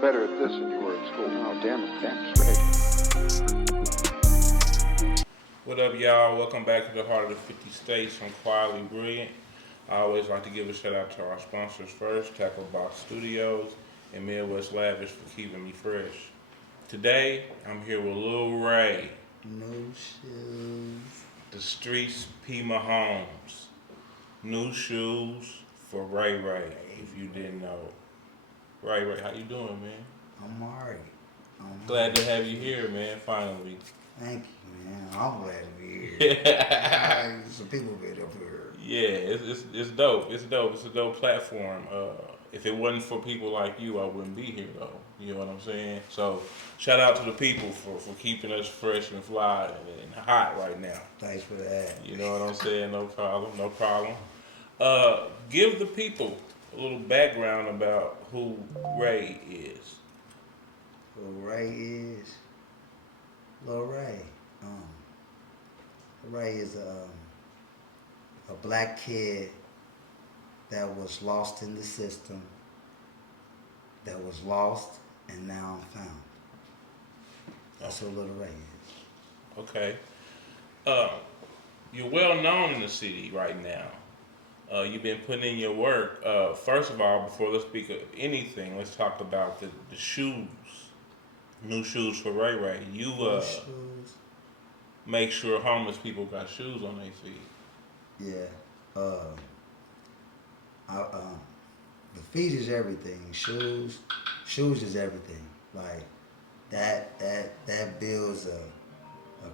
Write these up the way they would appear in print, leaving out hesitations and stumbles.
better at this than you were at school. Oh, damn straight. What up, y'all? Welcome back to the Heart of the 50 States. I'm Quietly Brilliant. I always like to give a shout out to our sponsors first, Tackle Box Studios and Midwest Lavish for keeping me fresh. Today, I'm here with Lil Ray. No shoes. The streets P. Mahomes. New shoes for Ray Ray, if you didn't know. Ray Ray, how you doing, man? I'm alright. Glad to have you here, man, finally. Thank you, man. I'm glad to be here. Some people been up here. Yeah, it's dope. It's dope. It's a dope platform. If it wasn't for people like you, I wouldn't be here, though. You know what I'm saying? So, shout out to the people for keeping us fresh and fly and hot right now. Thanks for that. You know what I'm saying? No problem. No problem. Give the people a little background about who Ray is. Lil Ray is Lil Ray. Ray is a black kid that was lost in the system, that was lost and now found. That's what Lil Ray is. Okay. You're well known in the city right now. You've been putting in your work. First of all, before let's speak of anything, let's talk about the shoes. New shoes for Ray Ray. You Shoes. make sure homeless people got shoes on their feet. Yeah. The feet is everything. Shoes is everything. Like that builds a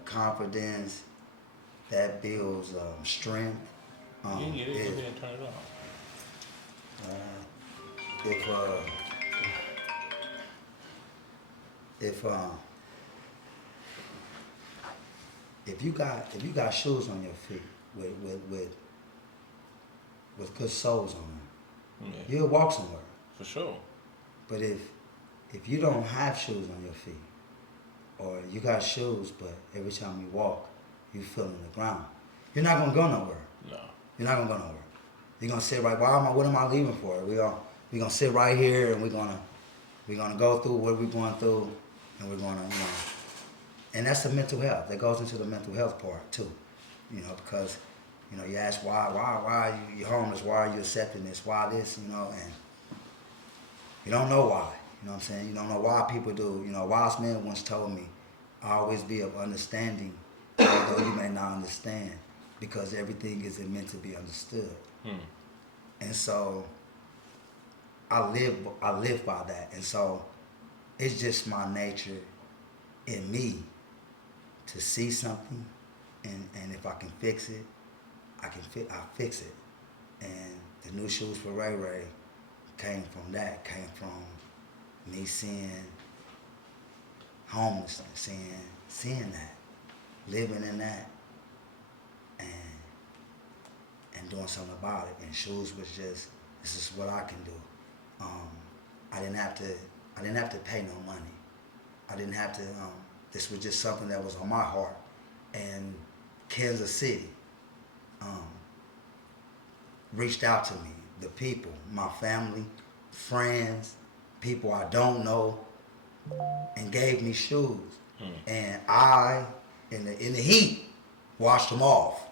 confidence. That builds strength. You can get it. Go ahead and turn it on. If you got shoes on your feet with good soles on them, you'll walk somewhere. For sure. But if you don't have shoes on your feet, or you got shoes but every time you walk you feel in the ground, you're not gonna go nowhere. No. You're not gonna go nowhere. You're gonna sit right. What am I leaving for? We gonna sit right here and we're gonna go through what we're going through, and we're gonna and that's the mental health. That goes into the mental health part too. Because you ask why you homeless, why are you accepting this, why this, and you don't know why. You know what I'm saying? You don't know why people do. Wise man once told me, always be of understanding, although you may not understand, because everything isn't meant to be understood. And so I live by that. And so it's just my nature in me to see something, and if I can fix it, I fix it. And the new shoes for Ray Ray came from from me seeing homelessness, seeing that, living in that, and doing something about it. And shoes was just, this is what I can do. I didn't have to pay no money. I didn't have to. This was just something that was on my heart. And Kansas City reached out to me, the people, my family, friends, people I don't know, and gave me shoes. And I, in the heat, washed them off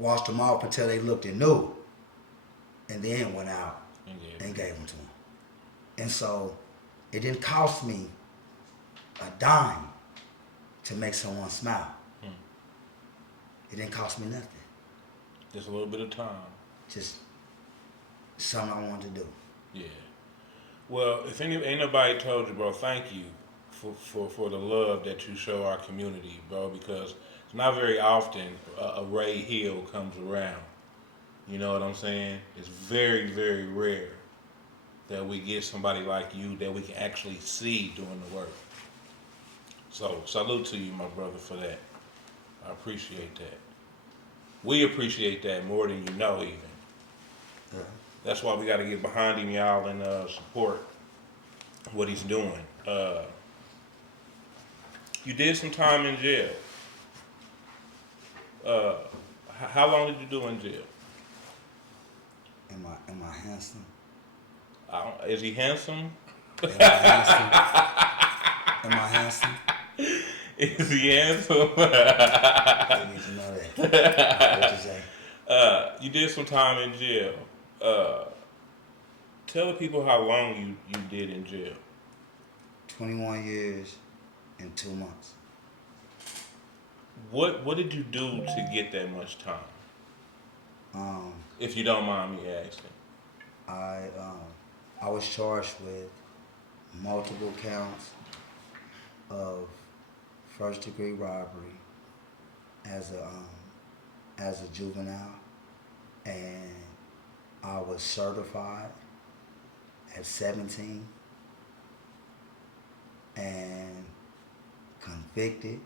until they looked new, and then went out and gave them to them. And so it didn't cost me a dime to make someone smile. It didn't cost me nothing. Just a little bit of time. Just something I wanted to do. Yeah. Well, if ain't nobody told you, bro, thank you for the love that you show our community, bro, because it's not very often a Ray Hill comes around. You know what I'm saying? It's very, very rare that we get somebody like you that we can actually see doing the work. So, salute to you, my brother, for that. I appreciate that. We appreciate that more than you know, even. Yeah. That's why we got to get behind him, y'all, and support what he's doing. You did some time in jail. How long did you do in jail? Am I handsome? Is he handsome? Am I handsome? Am I handsome? Is the answer? They need to know that. What you say? You did some time in jail. Uh, Tell the people how long you did in jail. 21 years and 2 months. What did you do to get that much time? Um, If you don't mind me asking. I I was charged with multiple counts of first degree robbery as a juvenile, and I was certified at 17 and convicted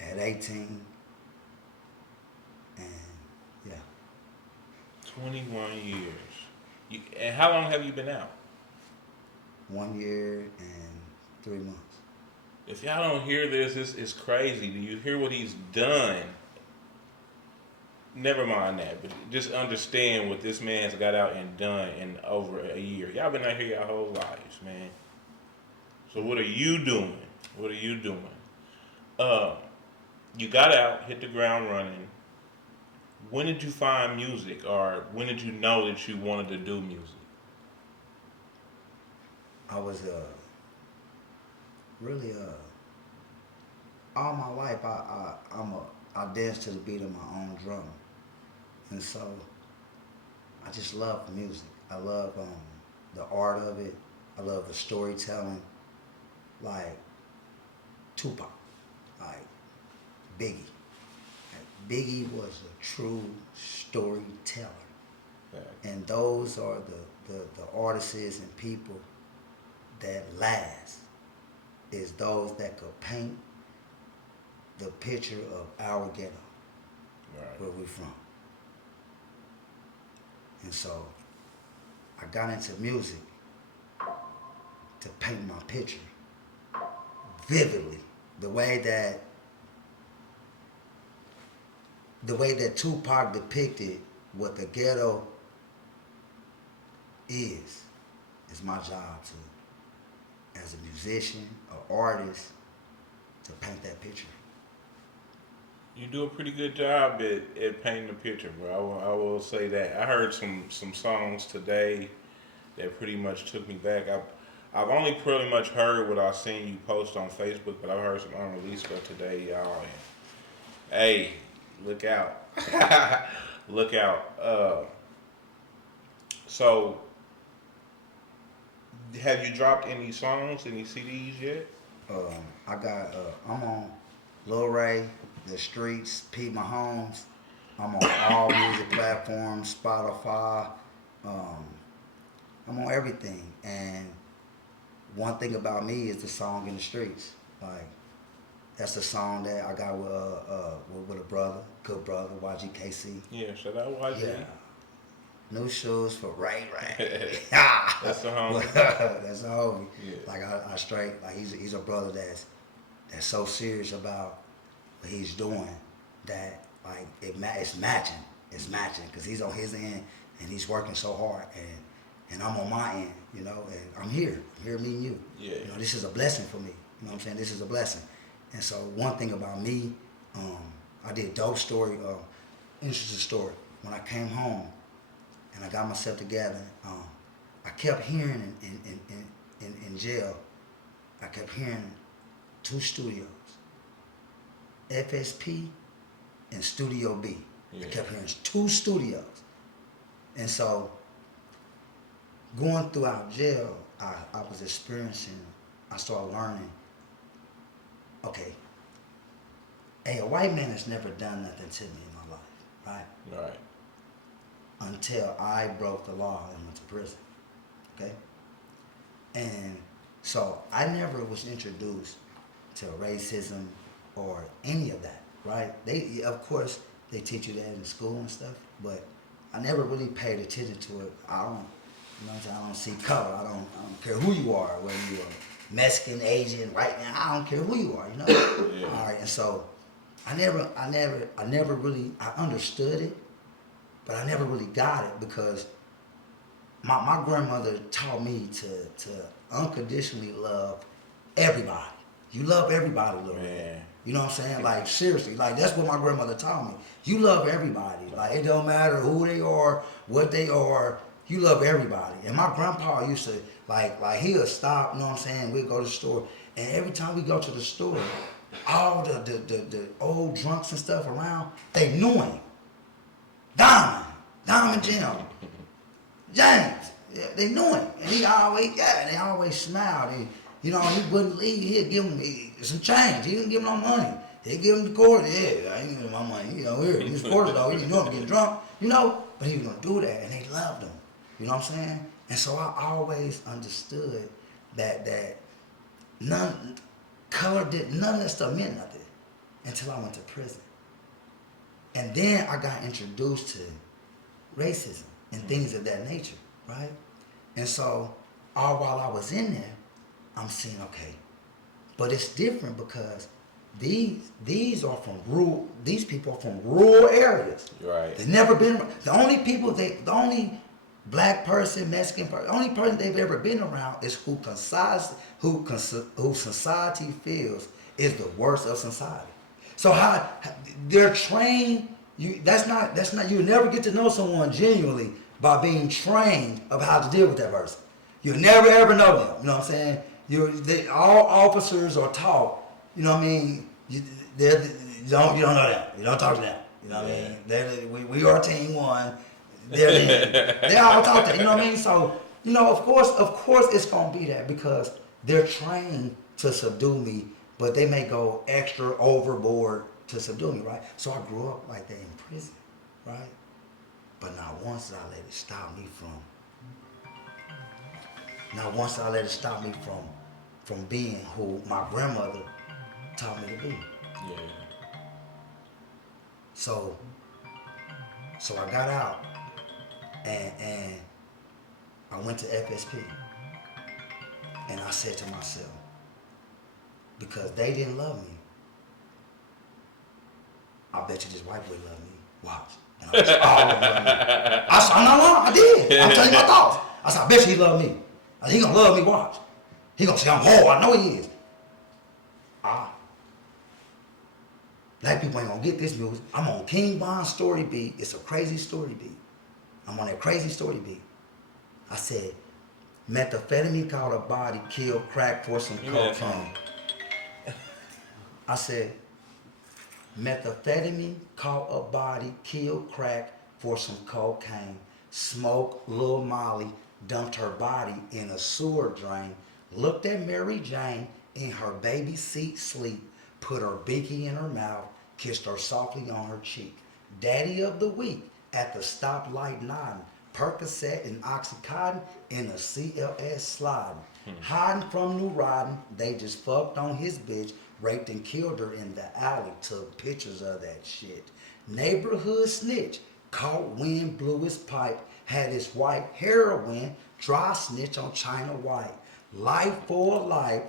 at 18, and yeah, 21 years. And how long have you been out? 1 year and 3 months. If y'all don't hear this, it's crazy. Do you hear what he's done? Never mind that, but just understand what this man has got out and done in over a year. Y'all been out here your whole lives, man. So what are you doing? What are you doing? You got out, hit the ground running. When did you find music, or when did you know that you wanted to do music? I was really all my life I dance to the beat of my own drum, and so I just love music. I love the art of it. I love the storytelling, like Tupac, like Biggie. Like Biggie was a true storyteller, and those are the artists and people that last, is those that could paint the picture of our ghetto, Right. where we're from. And so I got into music to paint my picture vividly, the way that Tupac depicted what the ghetto is my job to, as a musician, an artist, to paint that picture. You do a pretty good job at painting the picture, bro. I will say that. I heard some songs today that pretty much took me back. I've only pretty much heard what I've seen you post on Facebook, but I've heard some unreleased stuff today, y'all. And hey, look out. Look out. So, have you dropped any songs, any CDs yet? I'm on Lil Ray, The Streets, P. Mahomes. I'm on all music platforms, Spotify. I'm on everything. And one thing about me is the song in the streets. Like, that's the song that I got with a brother, good brother, YGKC. Yeah, shout out YG. Yeah. New shoes for Ray Ray. That's the homie. That's the homie. Yeah. Like I straight, like he's a brother that's so serious about what he's doing that like it's matching. It's matching because he's on his end and he's working so hard, and I'm on my end, you know, and I'm here meeting you. Yeah. You know, this is a blessing for me. You know what I'm saying? This is a blessing. And so one thing about me, I did a dope story, interesting story. When I came home and I got myself together, I kept hearing in jail, I kept hearing two studios, FSP and Studio B. Yeah. I kept hearing two studios. And so going throughout jail, I was experiencing, I started learning, okay, hey, a white man has never done nothing to me in my life, right? Right. Until I broke the law and went to prison, okay? And so I never was introduced to racism or any of that, right? They, of course, they teach you that in school and stuff, but I never really paid attention to it. I don't, you know what I'm saying? I don't see color. I don't care who you are, whether you are Mexican, Asian, white man. I don't care who you are, you know? Yeah. All right, and so I never really, I understood it, but I never really got it because my grandmother taught me to unconditionally love everybody. You love everybody, Lil Ray. You know what I'm saying? Like, seriously, like, that's what my grandmother taught me. You love everybody. Like, it don't matter who they are, what they are, you love everybody. And my grandpa used to, like he'll stop, you know what I'm saying? We'll go to the store. And every time we go to the store, all the old drunks and stuff around, they knew him. Diamond Jim, James. Yeah, they knew him. And they always smiled. And, you know, he wouldn't leave. He'd give him some change. He didn't give him no money. He'd give him the quarter. Yeah, I ain't giving him my money. You know, here, he's quarter though. He didn't know him getting drunk, you know. But he was going to do that, and they loved him. You know what I'm saying? And so I always understood that none of that stuff meant nothing until I went to prison. And then I got introduced to racism and things of that nature, right? And so all while I was in there, I'm seeing, okay, but it's different because these are from rural. These people are from rural areas. Right. They've never been. The only black person, Mexican person, the only person they've ever been around is who society feels is the worst of society. So how they're trained. That's not. You never get to know someone genuinely by being trained of how to deal with that person. You'll never ever know them. You know what I'm saying? All officers are taught. You know what I mean? You don't know them. You don't talk to them. You know what I mean? We are team one. They're all taught that. You know what I mean? So, you know, of course it's gonna be that because they're trained to subdue me, but they may go extra overboard to subdue me, right? So I grew up like that in prison, right? But not once did I let it stop me from being who my grandmother taught me to be. Yeah. So I got out and I went to FSP and I said to myself, because they didn't love me, I bet you this white boy love me. Watch. And I was all love me. I'm not lying, I did. I'm telling you my thoughts. I said, I bet you he love me. I said, he gonna love me, watch. He gonna say I'm hard, I know he is. Black people ain't gonna get this music. I'm on King Von's story beat. It's a crazy story beat. I'm on that crazy story beat. I said, methamphetamine caught a body, killed, crack for some cocaine. I said, methamphetamine caught a body, killed, crack for some cocaine. Smoke Lil Molly, dumped her body in a sewer drain. Looked at Mary Jane in her baby seat sleep. Put her binky in her mouth, kissed her softly on her cheek. Daddy of the week at the stoplight nodding. Percocet and Oxycontin in a CLS sliding. Hiding from New Riding, they just fucked on his bitch, raped and killed her in the alley, took pictures of that shit. Neighborhood snitch, caught wind, blew his pipe, had his white heroin, dry snitch on China White. Life for life,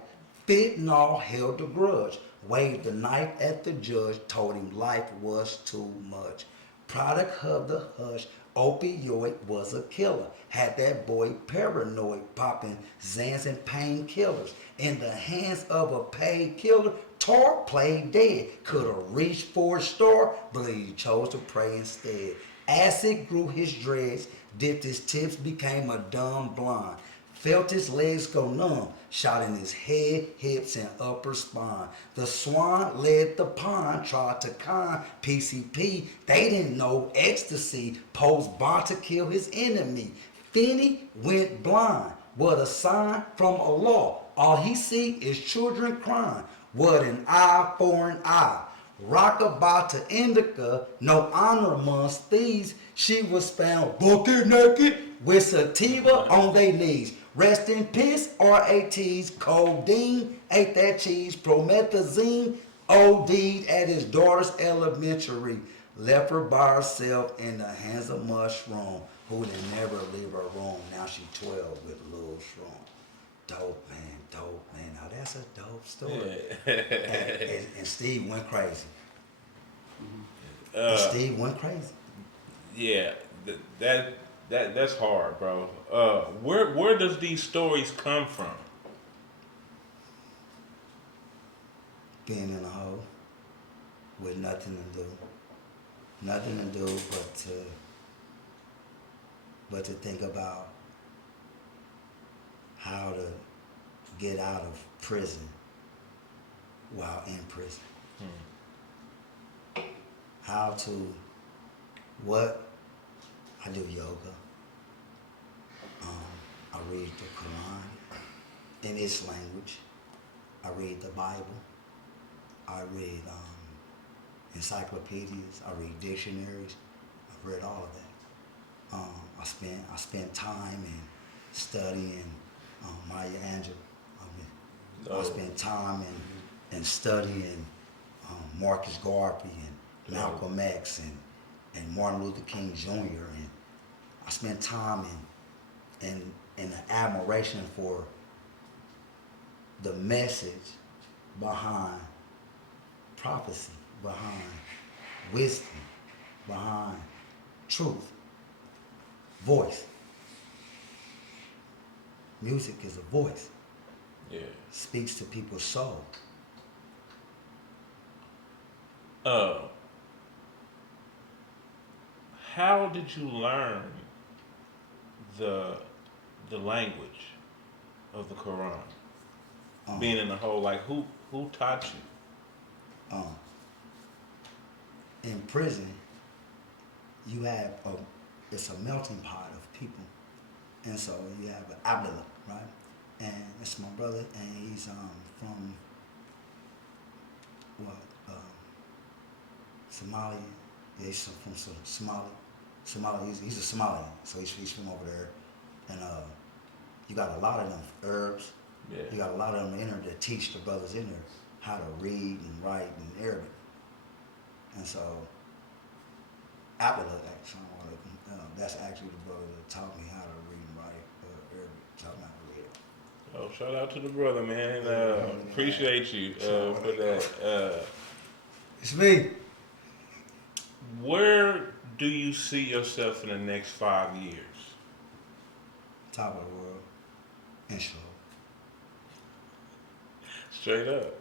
fentanyl held a grudge. Waved the knife at the judge, told him life was too much. Product of the hush, opioid was a killer. Had that boy paranoid, popping Xans and painkillers. In the hands of a paid killer, Torque played dead. Could have reached for a star, but he chose to pray instead. Acid grew his dreads, dipped his tips, became a dumb blonde. Felt his legs go numb, shot in his head, hips, and upper spine. The swan led the pond, tried to con PCP. They didn't know ecstasy, posed bond to kill his enemy. Finney went blind. What a sign from Allah. All he see is children crying. What an eye for an eye. Rockabye to indica, no honor amongst thieves. She was found bucket naked with sativa on their knees. Rest in peace, RATs, codeine, ate that cheese, promethazine, OD'd at his daughter's elementary. Left her by herself in the hands of Mushroom, who would never leave her room. Now she 12 with Lil Shroom. Dope, man. Now that's a dope story. Yeah. And Steve went crazy. Steve went crazy. Yeah, that That's hard, bro. Where does these stories come from? Being in a hole with nothing to do. Nothing to do but to think about how to get out of prison while in prison. How to, what, I do yoga. I read the Quran in its language. I read the Bible. I read encyclopedias. I read dictionaries. I've read all of that. I spent time in studying Maya Angelou. I spent time in studying Marcus Garvey and Malcolm X and Martin Luther King Jr. And I spent time in the admiration for the message behind prophecy, behind wisdom, behind truth, voice. Music is a voice. Yeah. Speaks to people's soul. How did you learn the language of the Quran? Being in the hole, like who taught you? In prison, you have it's a melting pot of people, and so you have Abdullah, right? And it's my brother, and he's from Somalia. Yeah, he's from Somalia. He's a Somalian, so he's from over there. And you got a lot of them herbs. Yeah. You got a lot of them in there that teach the brothers in there how to read and write in Arabic. And so, Abdullah, that's actually the brother that taught me how to read and write Arabic. Taught me how to read it. Oh, shout out to the brother, man. Appreciate you for that. It's me. Where do you see yourself in the next 5 years? Top of the world. Inshallah. Straight up.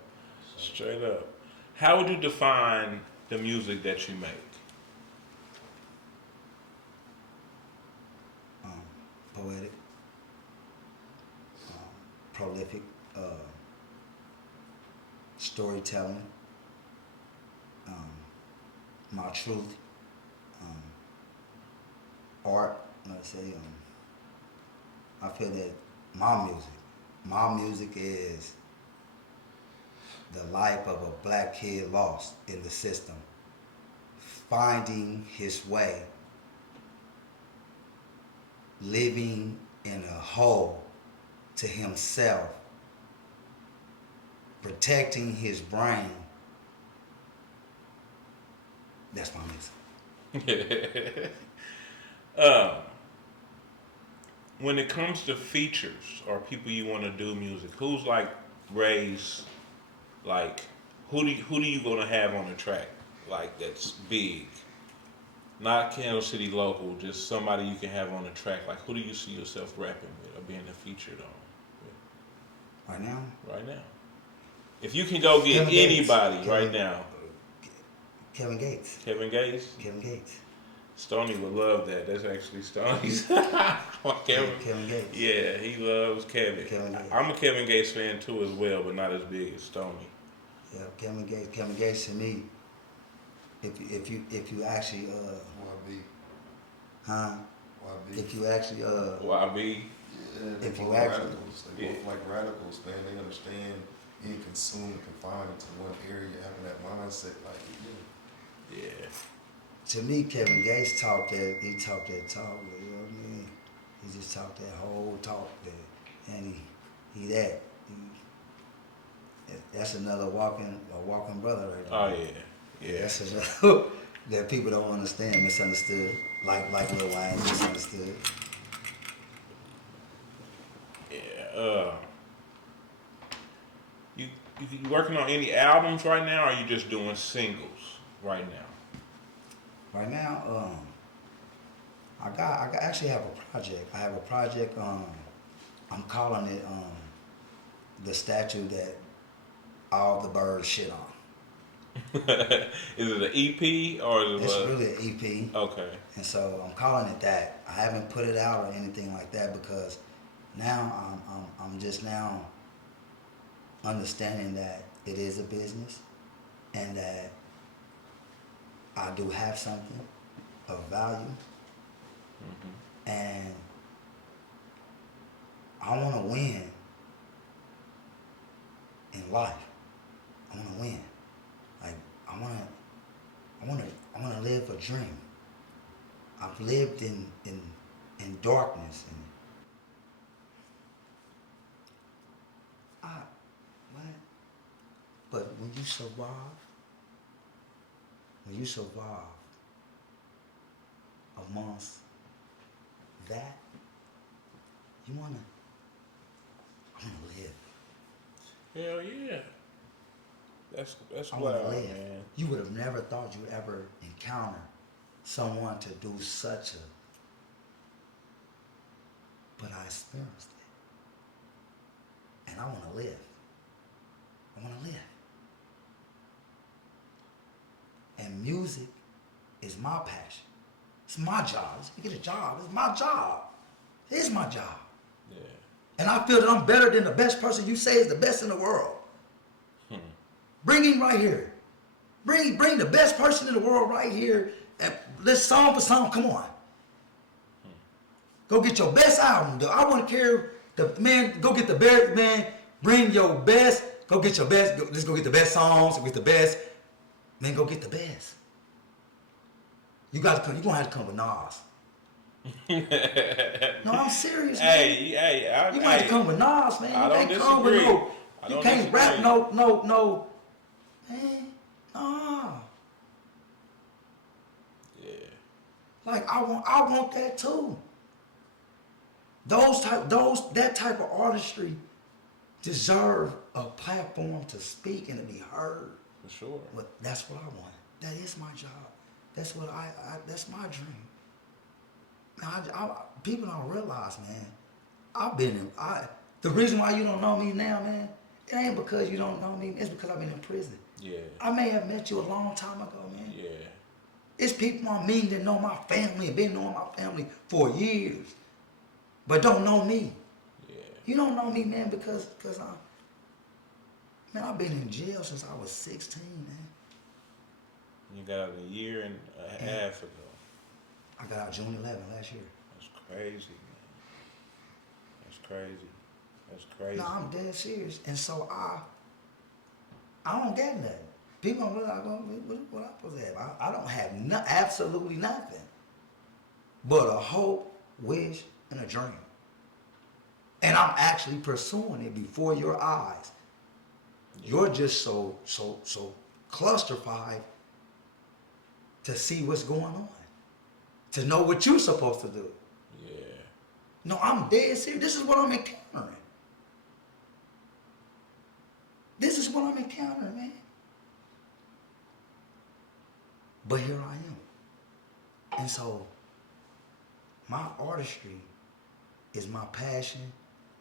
Straight up. How would you define the music that you make? Poetic. Prolific. Storytelling. My truth. Art. Let's say. I feel that my music is the life of a black kid lost in the system, finding his way, living in a hole to himself, protecting his brain. That's my music. When it comes to features or people you want to do music, who's like Ray's, like who do you gonna have on the track, like that's big, not Kansas City local, just somebody you can have on the track. Like who do you see yourself rapping with or being featured on? Right now? Right now. If you can go get anybody right now. Kevin Gates. Kevin Gates? Kevin Gates. Stoney would love that. That's actually Stoney's. Kevin Gates. Yeah, he loves Kevin. Kevin Gates. I'm a Kevin Gates fan too as well, but not as big as Stoney. Yeah, Kevin Gates. Kevin Gates to me, if you actually YB. huh? YB. If you actually YB. Yeah, they if you both actually- radicals. They both like radicals, man. They understand being consumed, confined into one area, having that mindset, like Yeah. to me, Kevin Gates talked that talk, you know what I mean? He just talked that whole talk there, and he that. That's another walking brother right there. Oh yeah. Yeah. That's another that people don't understand, misunderstood, like Lil Wayne, misunderstood. Yeah. You working on any albums right now, or are you just doing singles right now? Right now, I actually have a project. I have a project. I'm calling it the statue that all the birds shit on. Is it an EP or is it It's what? really an EP. Okay. And so I'm calling it that. I haven't put it out or anything like that because now I'm just now understanding that it is a business and that I do have something of value Mm-hmm. and I want to win in life. I want to win. Like I want to live a dream. I've lived in darkness and what? But when you survive amongst that, I wanna live. Hell yeah. That's I wanna wild, live. man. You would have never thought you would ever encounter someone to do such a, but I experienced it. And I wanna live. I wanna live. And music is my passion. It's my job. It's to get a job. It's my job. It is my job. Yeah. And I feel that I'm better than the best person you say is the best in the world. Bring him right here. Bring the best person in the world right here. And let's song for song. Come on. Go get your best album. I want to care. Go get the best, man. Bring your best. Go get your best. Let's go get the best songs. Get the best. Man, go get the best. You got to come. You're going to have to come with Nas. No, I'm serious, man. Hey, You might have to come with Nas, man. I don't can't come with disagree. you can't rap no. Man, nah. Yeah. Like I want that too. That type of artistry deserve a platform to speak and to be heard. For sure. But that's what I want. That is my job. That's what that's my dream. People don't realize, man. The reason why you don't know me now, man, it ain't because you don't know me. It's because I've been in prison. Yeah. I may have met you a long time ago, man. Yeah. It's people I meet that know my family and been knowing my family for years, but don't know me. Yeah. You don't know me, man, because I've been in jail since I was 16, man. You got out a year and a half ago. I got out June 11 last year. That's crazy, man. That's crazy. That's crazy. No, I'm dead serious, and so I don't get nothing. People don't realize what I supposed to have. I don't have absolutely nothing but a hope, wish, and a dream. And I'm actually pursuing it before your eyes. Yeah. You're just so clusterfied to see what's going on, to know what you're supposed to do. Yeah. No, I'm dead serious. This is what I'm encountering. This is what I'm encountering, man. But here I am. And so, my artistry is my passion,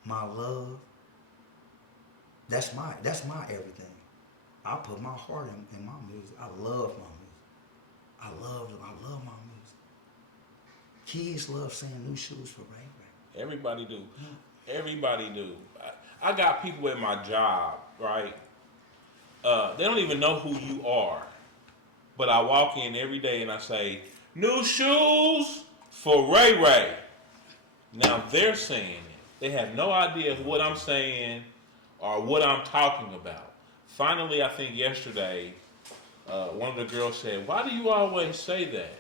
my love. That's my everything. I put my heart in my music. I love my music. I love my music. Kids love seeing new shoes for Ray Ray. Everybody do. Everybody do. I got people at my job, right? They don't even know who you are. But I walk in every day and I say, new shoes for Ray Ray. Now they're saying it. They have no idea what I'm saying or what I'm talking about. Finally, I think yesterday, one of the girls said, why do you always say that?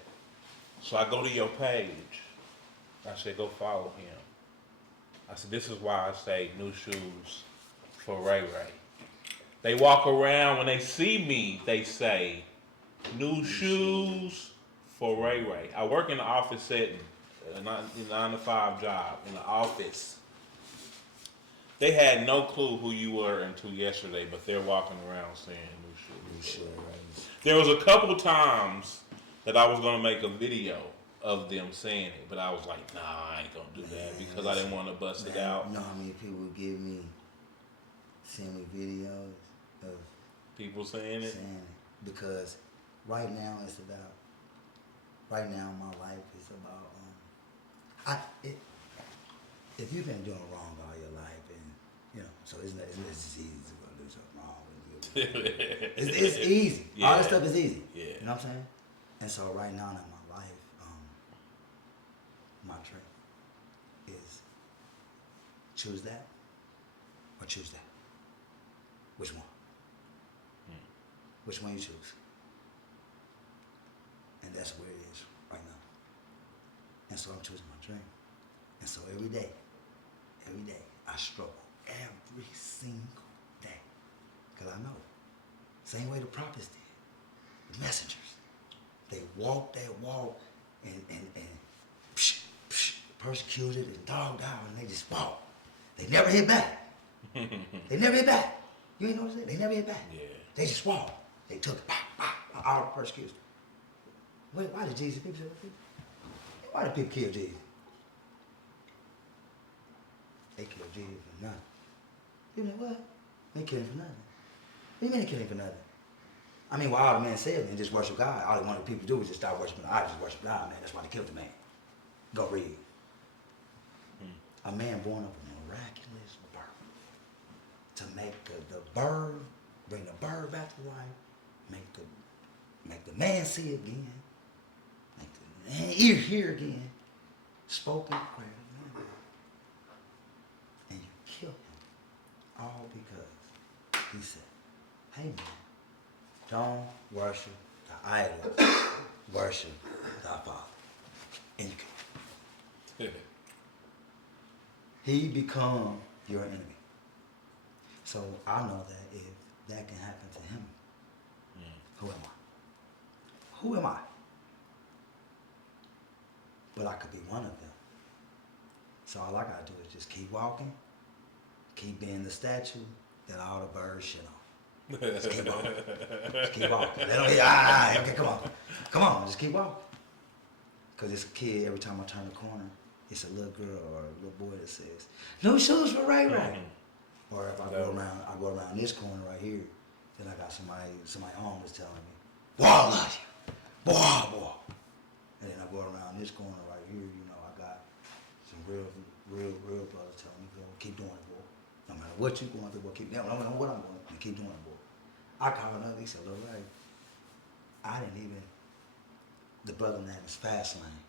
So I go to your page. I said, go follow him. I said, this is why I say new shoes for Ray Ray. They walk around, when they see me, they say, new shoes for Ray Ray. I work in the office setting, a 9 to 5 job in the office. They had no clue who you were until yesterday, but they're walking around saying new shoes. There was a couple times that I was going to make a video of them saying it, but I was like, nah, I ain't gonna do that because I didn't want to bust it out. You know how many people give me, send me videos of People saying it. Because right now right now my life is about if you've been doing wrong all your life and so it's just easy to go do something wrong. It's easy. Yeah. All this stuff is easy. Yeah. You know what I'm saying? And so right now in my life, my dream is choose that or choose that. Which one? Which one you choose? And that's where it is right now. And so I'm choosing my dream. And so every day, I struggle. Every single day. Because I know. Same way the prophets did. The messengers. They walk that walk and persecuted and dogged out and they just walk. They never hit back. They never hit back. You ain't noticed that? They never hit back. Yeah. They just walk. They took all the persecution. Wait, why did Jesus people say that? Why did people kill Jesus? They killed Jesus for nothing. You know what? They killed him for nothing. What do you mean they killed him for nothing? I mean, what all the man said, man, just worship God. All they wanted people to do was just start worshiping God. Just worship God, man. That's why they killed the man. Go read. A man born of a miraculous birth. To make the bird, bring the bird back to life, make the man see again, make the man hear again, spoken prayer, and you kill him, all because he said, hey man, don't worship the idols, worship thy Father. And you kill him. He become your enemy. So I know that if that can happen to him, who am I? Who am I? But I could be one of them. So all I gotta do is just keep walking, keep being the statue that all the birds shit on. Just keep walking. Just keep walking. Let them hear, okay, come on, just keep walking. Cause this kid, every time I turn the corner, it's a little girl or a little boy that says, "No shoes for Ray Ray." Or if I go around this corner right here, then I got somebody home that's telling me, "Boy, I love you, boy." And then I go around this corner right here, I got some real brothers telling me, keep doing it, boy. No matter what you're going through, boy, keep doing it. No matter what I'm going through, keep doing it, boy. I called up, he said, Lil Ray, the brother name is Fast Lane.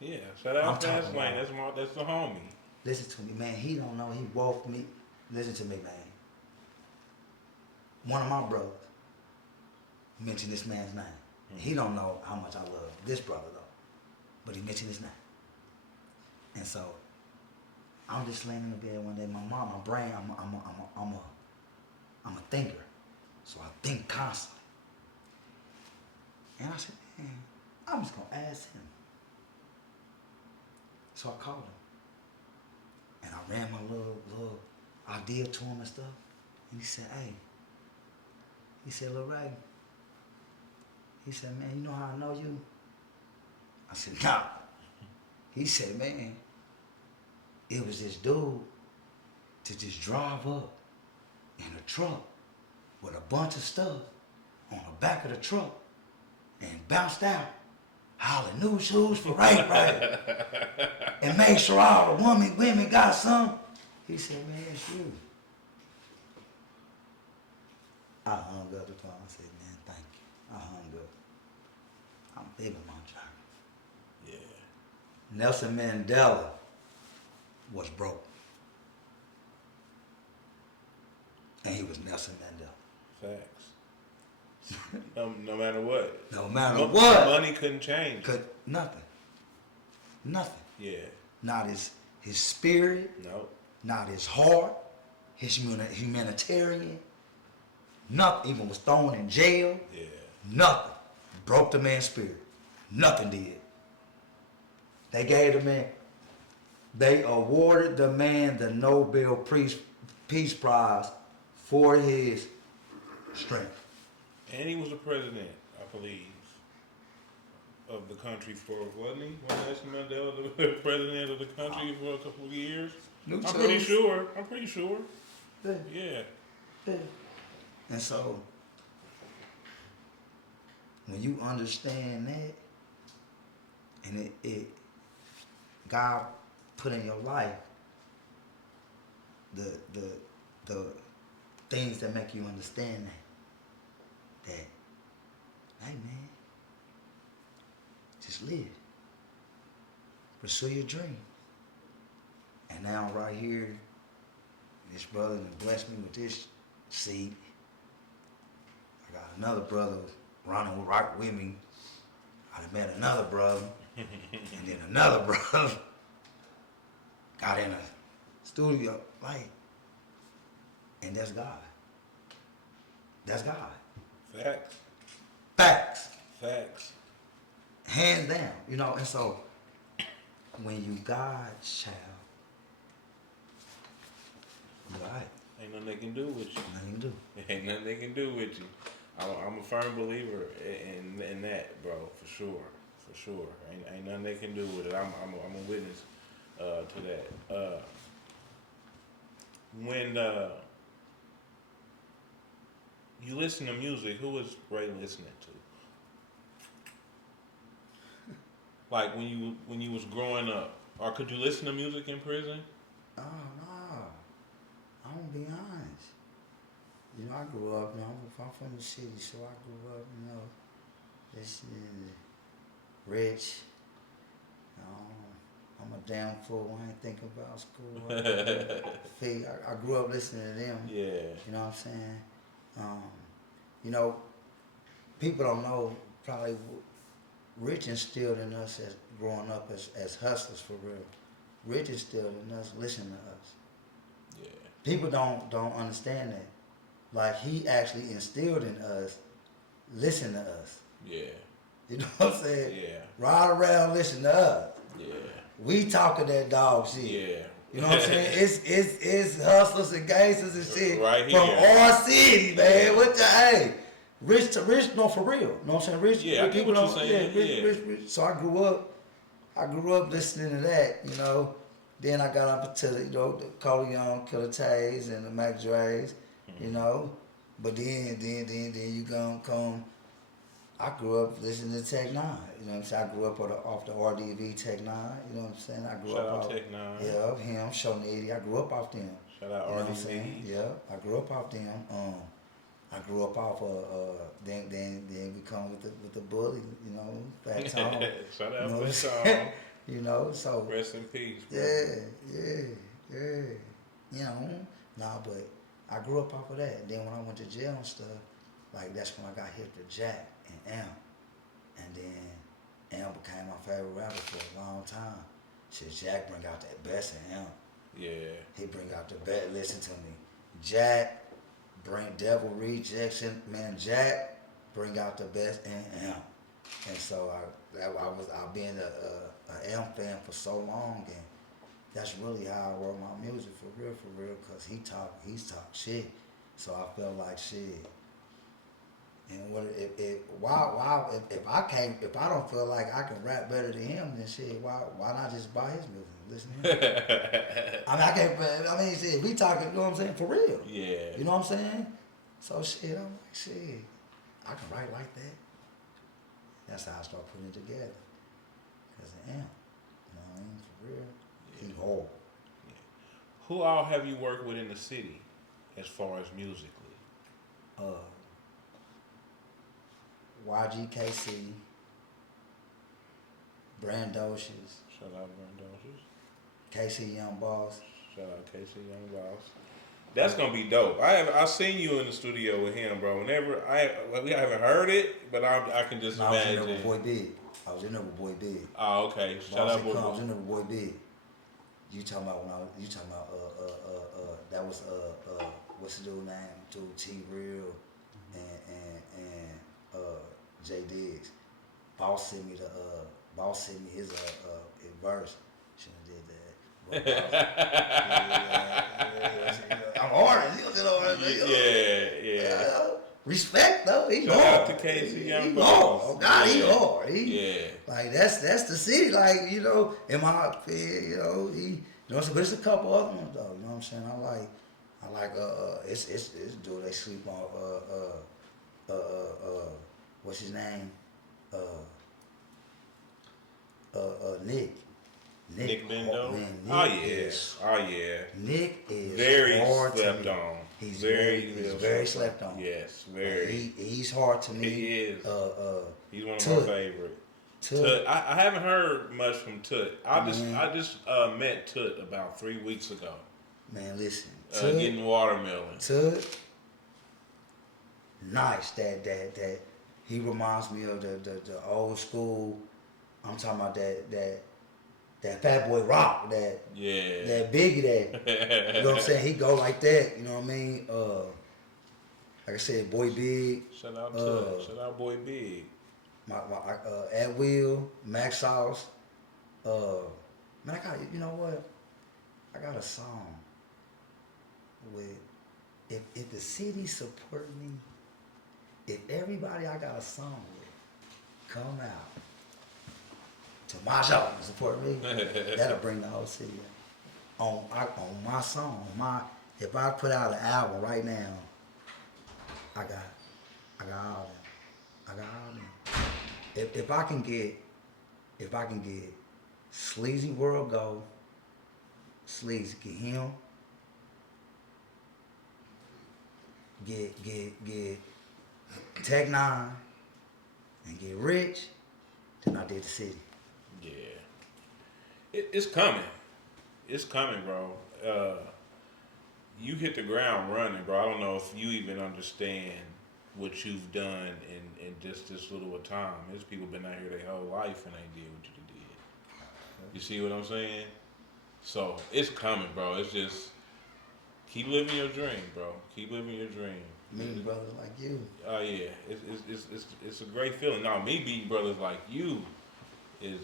Yeah, shout out Fast Lane. That's the homie. Listen to me, man. He don't know. He woke me. Listen to me, man. One of my brothers mentioned this man's name. He don't know how much I love this brother though, but he mentioned his name. And so I'm just laying in the bed one day. My brain, I'm a thinker, so I think constantly. And I said, man, I'm just gonna ask him. So I called him, and I ran my little idea to him and stuff. And he said, hey. He said, Lil Ray. He said, man, you know how I know you? I said, nah. He said, man, it was this dude to just drive up in a truck with a bunch of stuff on the back of the truck and bounced out, hollering new shoes for Ray, and made sure all the women got some. He said, man, it's you. I hung up the phone. I said, man, thank you. I hung up. I'm big on my journey. Yeah. Nelson Mandela was broke. And he was Nelson Mandela. Facts. No matter what. No matter what. Money couldn't change. Nothing. Yeah. Not his spirit. No. Not his heart. His humanitarian. Nothing. Even was thrown in jail. Yeah. Nothing. Broke the man's spirit. Nothing did. They gave the man, they awarded the man the Nobel Peace Prize for his strength. And he was the president, I believe. of the country for, wasn't he? Wasn't Nelson Mandela the president of the country for a couple of years? New I'm pretty tools. sure. I'm pretty sure. Yeah. Yeah. Yeah. And so, when you understand that, and it God put in your life the things that make you understand that hey man, just live, pursue your dream. And now right here, this brother done blessed me with this seed. I got another brother running right with me. I done met another brother, and then another brother got in a studio, like, and that's God. That's God. Facts. Facts. Facts. Hands down, you know, and so when you God's child, you all right. Ain't nothing they can do with you. Nothing you can do. Ain't nothing they can do with you. I'm a firm believer in that, bro, for sure. For sure. Ain't nothing they can do with it. I'm a witness to that. When you listen to music, who is Ray listening to? Like when you was growing up, or could you listen to music in prison? Oh no, I'm gonna be honest. You know, I grew up. You know, I'm from the city, so I grew up. You know, listening to Rich. I'm a damn fool. I ain't thinking about school. I grew up listening to them. Yeah. You know what I'm saying? You know, people don't know probably Rich instilled in us as growing up as hustlers for real. Rich instilled in us listening to us. Yeah. People don't understand that. Like he actually instilled in us, listen to us. Yeah. You know what I'm saying? Yeah. Ride around, listen to us. Yeah. We talking that dog shit. Yeah. You know what I'm saying? It's hustlers and gangsters and shit Right from here. our city, man. What the hey? Rich to rich, no for real. You know what I'm saying? Rich, Yeah, I get what you're saying. Yeah, rich. So I grew up listening to that, you know. Then I got up into the, you know, the Cody Young, Killer Tays and the Mac Dre's, you know. But then you gonna come. I grew up listening to Tech Nine. You know what I'm saying? I grew up off the RDV Tech Nine. You know what I'm saying? I grew Shout up out off Tech Nine. Yeah, him, Shonity. I grew up off them. Shout out You know what I'm RDV. saying? Yeah, I grew up off them. I grew up off then we come with the bully, you know, Fat Tom. Shout you out know, Fat Tom. you know, so Rest in peace, bro. yeah. You know, nah, but I grew up off of that. And then when I went to jail and stuff, like that's when I got hip to Jack and M. And then M became my favorite rapper for a long time. Shit, Jack bring out that best in him. Yeah. He bring out the best. Listen to me. Jack bring Devil Rejection. Man, Jack bring out the best in him. And so I've been a M fan for so long, and that's really how I wrote my music for real, cause he's talk shit. So I felt like shit. And what if I don't feel like I can rap better than him, then shit, why not just buy his music and listen to him? Shit, we talking, you know what I'm saying, for real. Yeah. You know what I'm saying? So shit, I'm like, shit, I can write like that. That's how I start putting it together. Cause I am, you know what I mean, for real. Yeah. He whole. Yeah. Who all have you worked with in the city, as far as musically? YGKC, Brandocious, Shout out Brandocious. KC Young Boss. Shout out KC Young Boss. That's gonna be dope. I've seen you in the studio with him, bro. We haven't heard it, but I can just I was in imagine. there with Boy Big. I was in there with Boy Big. Oh, okay. Shout Boss out and Boy. Cum, I was in there with Boy Big. You talking about that was what's the dude's name? Dude T Real and J Diggs. Boss sent me his verse. Shouldn't have did that. I'm honest. You know what I'm saying? Yeah. respect though. He Shout out hard. to Casey He Young hard. Oh Boss. God, he Yeah. hard. Yeah. Like that's the city. Like in my opinion, but there's a couple other ones though. You know what I'm saying? I like it's dude they sleep on what's his name? Nick. Nick Bendo? Man, Oh yeah. Nick is Very hard to slept me. on. He's very very slept on. Yes, very. He's hard to me. He is. He's one of Tut. my favorite. Tut. I haven't heard much from Tut. I just Man. met Tut about 3 weeks ago. Man, listen. Getting watermelon. Tut. Nice. That he reminds me of the old school. I'm talking about that Fat Boy Rock, that Biggie, that you know what I'm saying. He go like that, you know what I mean. Like I said, Boy Big. Shout out Tut. Shout out Boy Big. My At Will, Max Sauce. Man, I got you know what? I got a song with if the city support me, if everybody I got a song with come out to my show and support me, that'll bring the whole city on my song. If I put out an album right now, I got all them. I got all them. If I can get Sleazy World Go, Sleazy get him, get Tech Nine, and get Rich, then I did the city. Yeah. It's coming. It's coming, bro. You hit the ground running, bro. I don't know if you even understand what you've done in just this little a time. There's people been out here their whole life and they did what you did. You see what I'm saying? So it's coming, bro. It's just keep living your dream, bro. Keep living your dream. Meeting brothers like you. Oh yeah, it's a great feeling. Now me meeting brothers like you is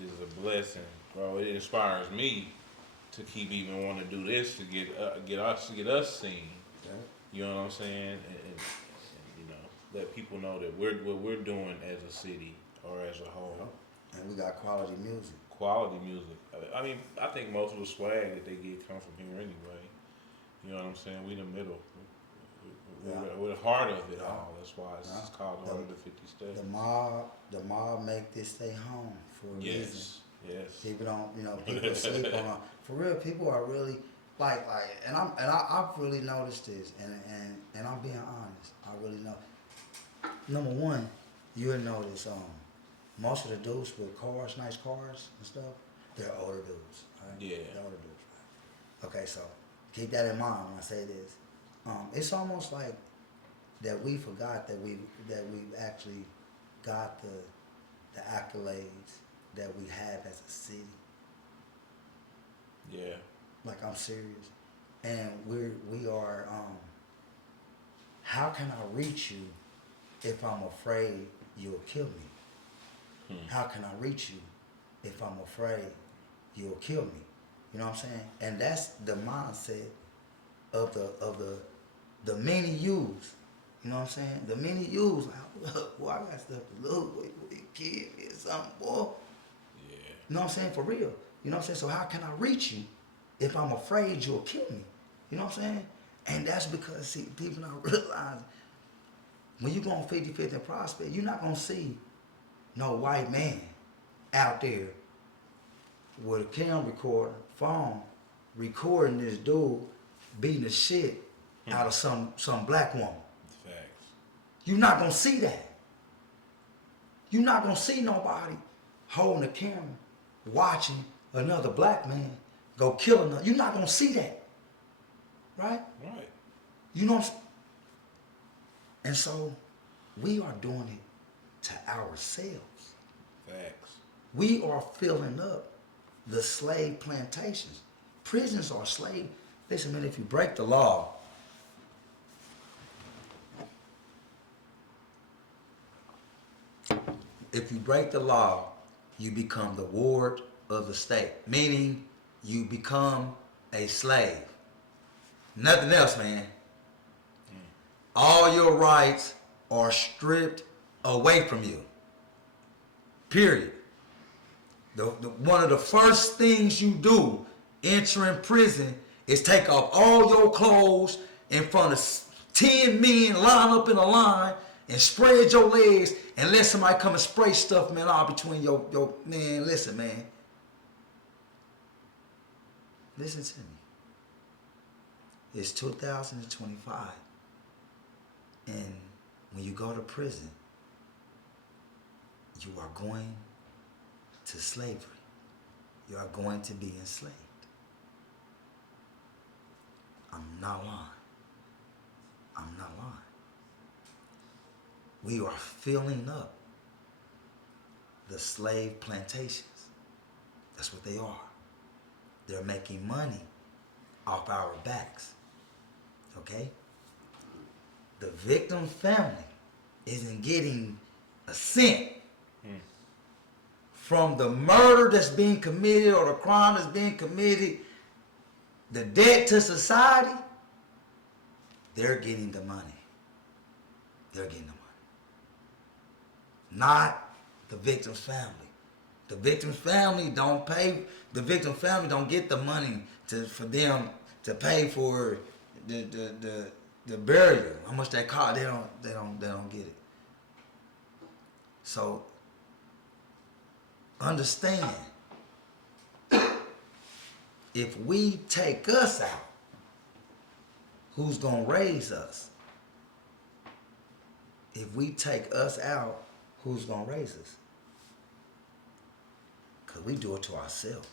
a blessing, bro. It inspires me to keep even wanting to do this to get us seen. Yeah. You know what I'm saying? And you know, let people know that what we're doing as a city or as a whole. And we got quality music. Quality music. I mean, I think most of the swag that they get come from here anyway. You know what I'm saying? We the middle. We're the heart of it all. That's why it's called 150 States. The mob make this stay home for a reason. Yes. People don't, people sleep on. For real, people are really like, and I've really noticed this, and I'm being honest. I really know. Number one, you'll notice most of the dudes with cars, nice cars and stuff, they're older dudes. Right? Yeah. They're older dudes. Right? Okay, so keep that in mind when I say this. It's almost like that we forgot that we've actually got the accolades that we have as a city. Yeah. Like, I'm serious. And we are how can I reach you if I'm afraid you'll kill me? How can I reach you if I'm afraid you'll kill me? You know what I'm saying? And that's the mindset of the many yous. You know what I'm saying? The many yous. Like, boy, I got stuff to lose. Boy, you kill me or something, boy. Yeah. You know what I'm saying? For real. You know what I'm saying? So how can I reach you if I'm afraid you'll kill me? You know what I'm saying? And that's because, see, people don't realize when you go on 55th and Prospect, you're not going to see no white man out there with a camera recorder, phone, recording this dude beating the shit out of some black woman. Facts. You're not going to see that. You're not going to see nobody holding a camera, watching another black man go kill another. You're not going to see that. Right? Right. You know what I'm saying? And so we are doing it to ourselves. Facts. We are filling up the slave plantations. Prisons are slave. Listen, man, if you break the law, you become the ward of the state, meaning you become a slave. Nothing else, man. all your rights are stripped away from you. Period. One of the first things you do entering prison is take off all your clothes in front of 10 men, line up in a line, and spread your legs and let somebody come and spray stuff, man, all between your man. Listen, man. Listen to me. It's 2025. And when you go to prison, you are going to slavery. You are going to be enslaved. I'm not lying. I'm not lying. We are filling up the slave plantations. That's what they are. They're making money off our backs. Okay? The victim family isn't getting a cent from the murder that's being committed or the crime that's being committed, the debt to society. They're getting the money. They're getting the money. Not the victim's family. The victim's family don't pay. The victim's family don't get the money for them to pay for the burial. How much that cost? They don't get it. So understand, if we take us out, who's gonna raise us? If we take us out, who's gonna raise us? Because we do it to ourselves.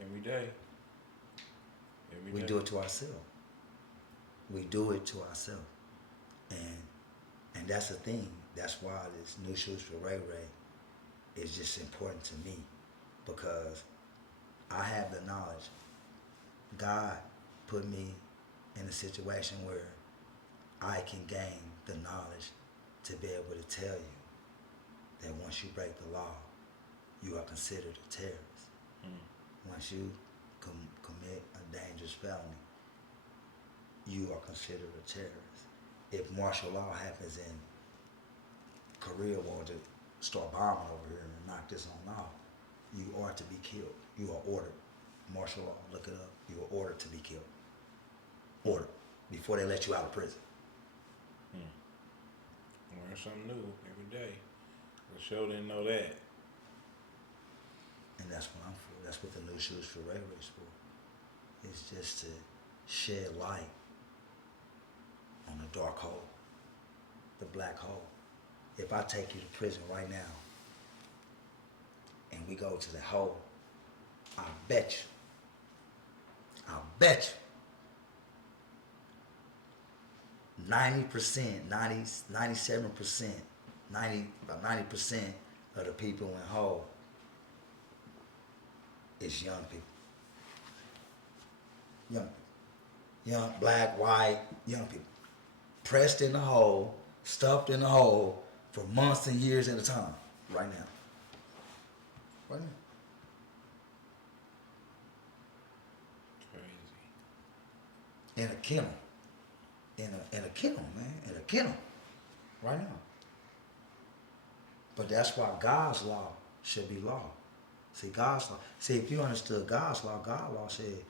Every day. We do it to ourselves. We do it to ourselves. And that's the thing. That's why this New Shoes for Ray Ray is just important to me, because I have the knowledge. God put me in a situation where I can gain the knowledge to be able to tell you that once you break the law, you are considered a terrorist. Once you commit a dangerous felony, you are considered a terrorist. If martial law happens in Korea, wanted to start bombing over here and knock this on off, you are to be killed. You are ordered. Martial law, look it up. You are ordered to be killed. Ordered. Before they let you out of prison. Learn something new every day. The show didn't know that. And that's what I'm for. That's what the New Shoes for Ray Ray's for. It's just to shed light on the dark hole, the black hole. If I take you to prison right now and we go to the hole, I bet you 90%, 97%, about 90% of the people in hole is young people. Young people. Young, black, white, young people. Pressed in the hole, stuffed in the hole for months and years at a time. Right now. Right now. Crazy. In a kennel. In a kennel, man. In a kennel. Right now. But that's why God's law should be law. See, God's law. See, if you understood God's law said,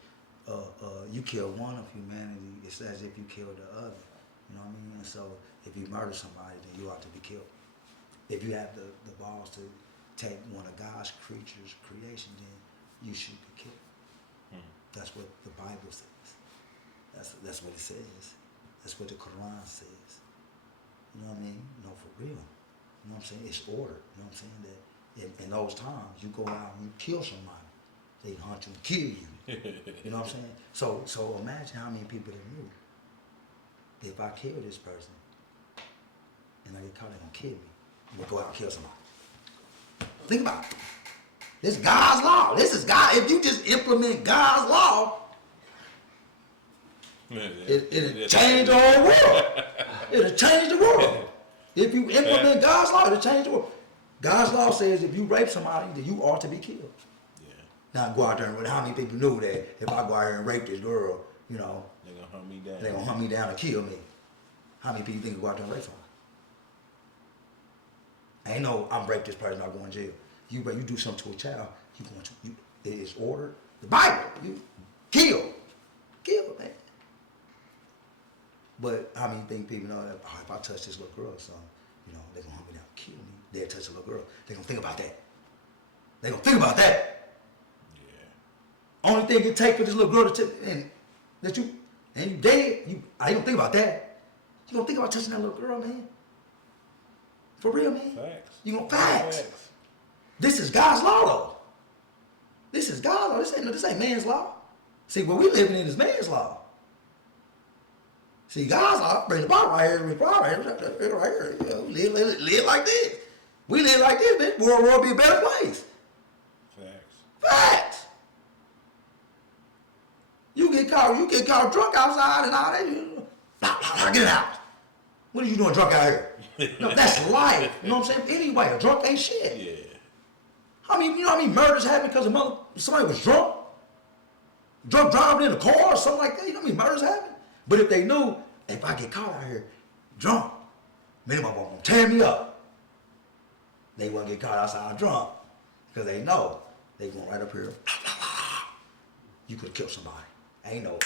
you kill one of humanity, it's as if you killed the other. You know what I mean? And so if you murder somebody, then you ought to be killed. If you have the balls to take one of God's creatures, creation, then you should be killed. That's what the Bible says. That's what it says. That's what the Quran says. You know what I mean? No, for real. You know what I'm saying? It's ordered. You know what I'm saying? That in those times, you go out and you kill somebody. They hunt you and kill you. You know what I'm saying? So imagine how many people they knew. If I kill this person and I get caught, they're gonna kill me. I'm gonna go out and kill somebody. Think about it. This is God's law. This is God. If you just implement God's law, it'll change the whole world. It'll change the world. If you implement God's law, it'll change the world. God's law says if you rape somebody, then you ought to be killed. Yeah. Now go out there and how many people knew that if I go out here and rape this girl, you know, They gonna hunt me down. they gonna hunt me down and kill me. How many people think go out there and rape somebody? Ain't no, I'm rape this person, I'm going to jail. You do something to a child, it is ordered. The Bible, you kill, man. But how many think people know that, oh, if I touch this little girl or something, you know, they're gonna hunt me down, kill me. They'll touch a little girl. They're gonna think about that. They're gonna think about that. Yeah. Only thing it take for this little girl and you dead, I don't think about that. You gonna think about touching that little girl, man. For real, man. Facts. You gonna facts. This is God's law, though. This is God's law. This ain't man's law. See, what we living in is man's law. See, God's law, bring the Bible right here, right here. You know, live like this. We live like this, man. World will be a better place. Facts. You get caught drunk outside and all that. Get it out. What are you doing drunk out here? No, that's life. You know what I'm saying? Anyway, a drunk ain't shit. Yeah. You know how many murders happened because somebody was drunk? Drunk driving in a car or something like that. You know how many murders happened? But if they knew, if I get caught out here drunk, man, my mom gonna tear me up. They wouldn't get caught outside drunk because they know they going right up here. You could have killed somebody. Ain't no,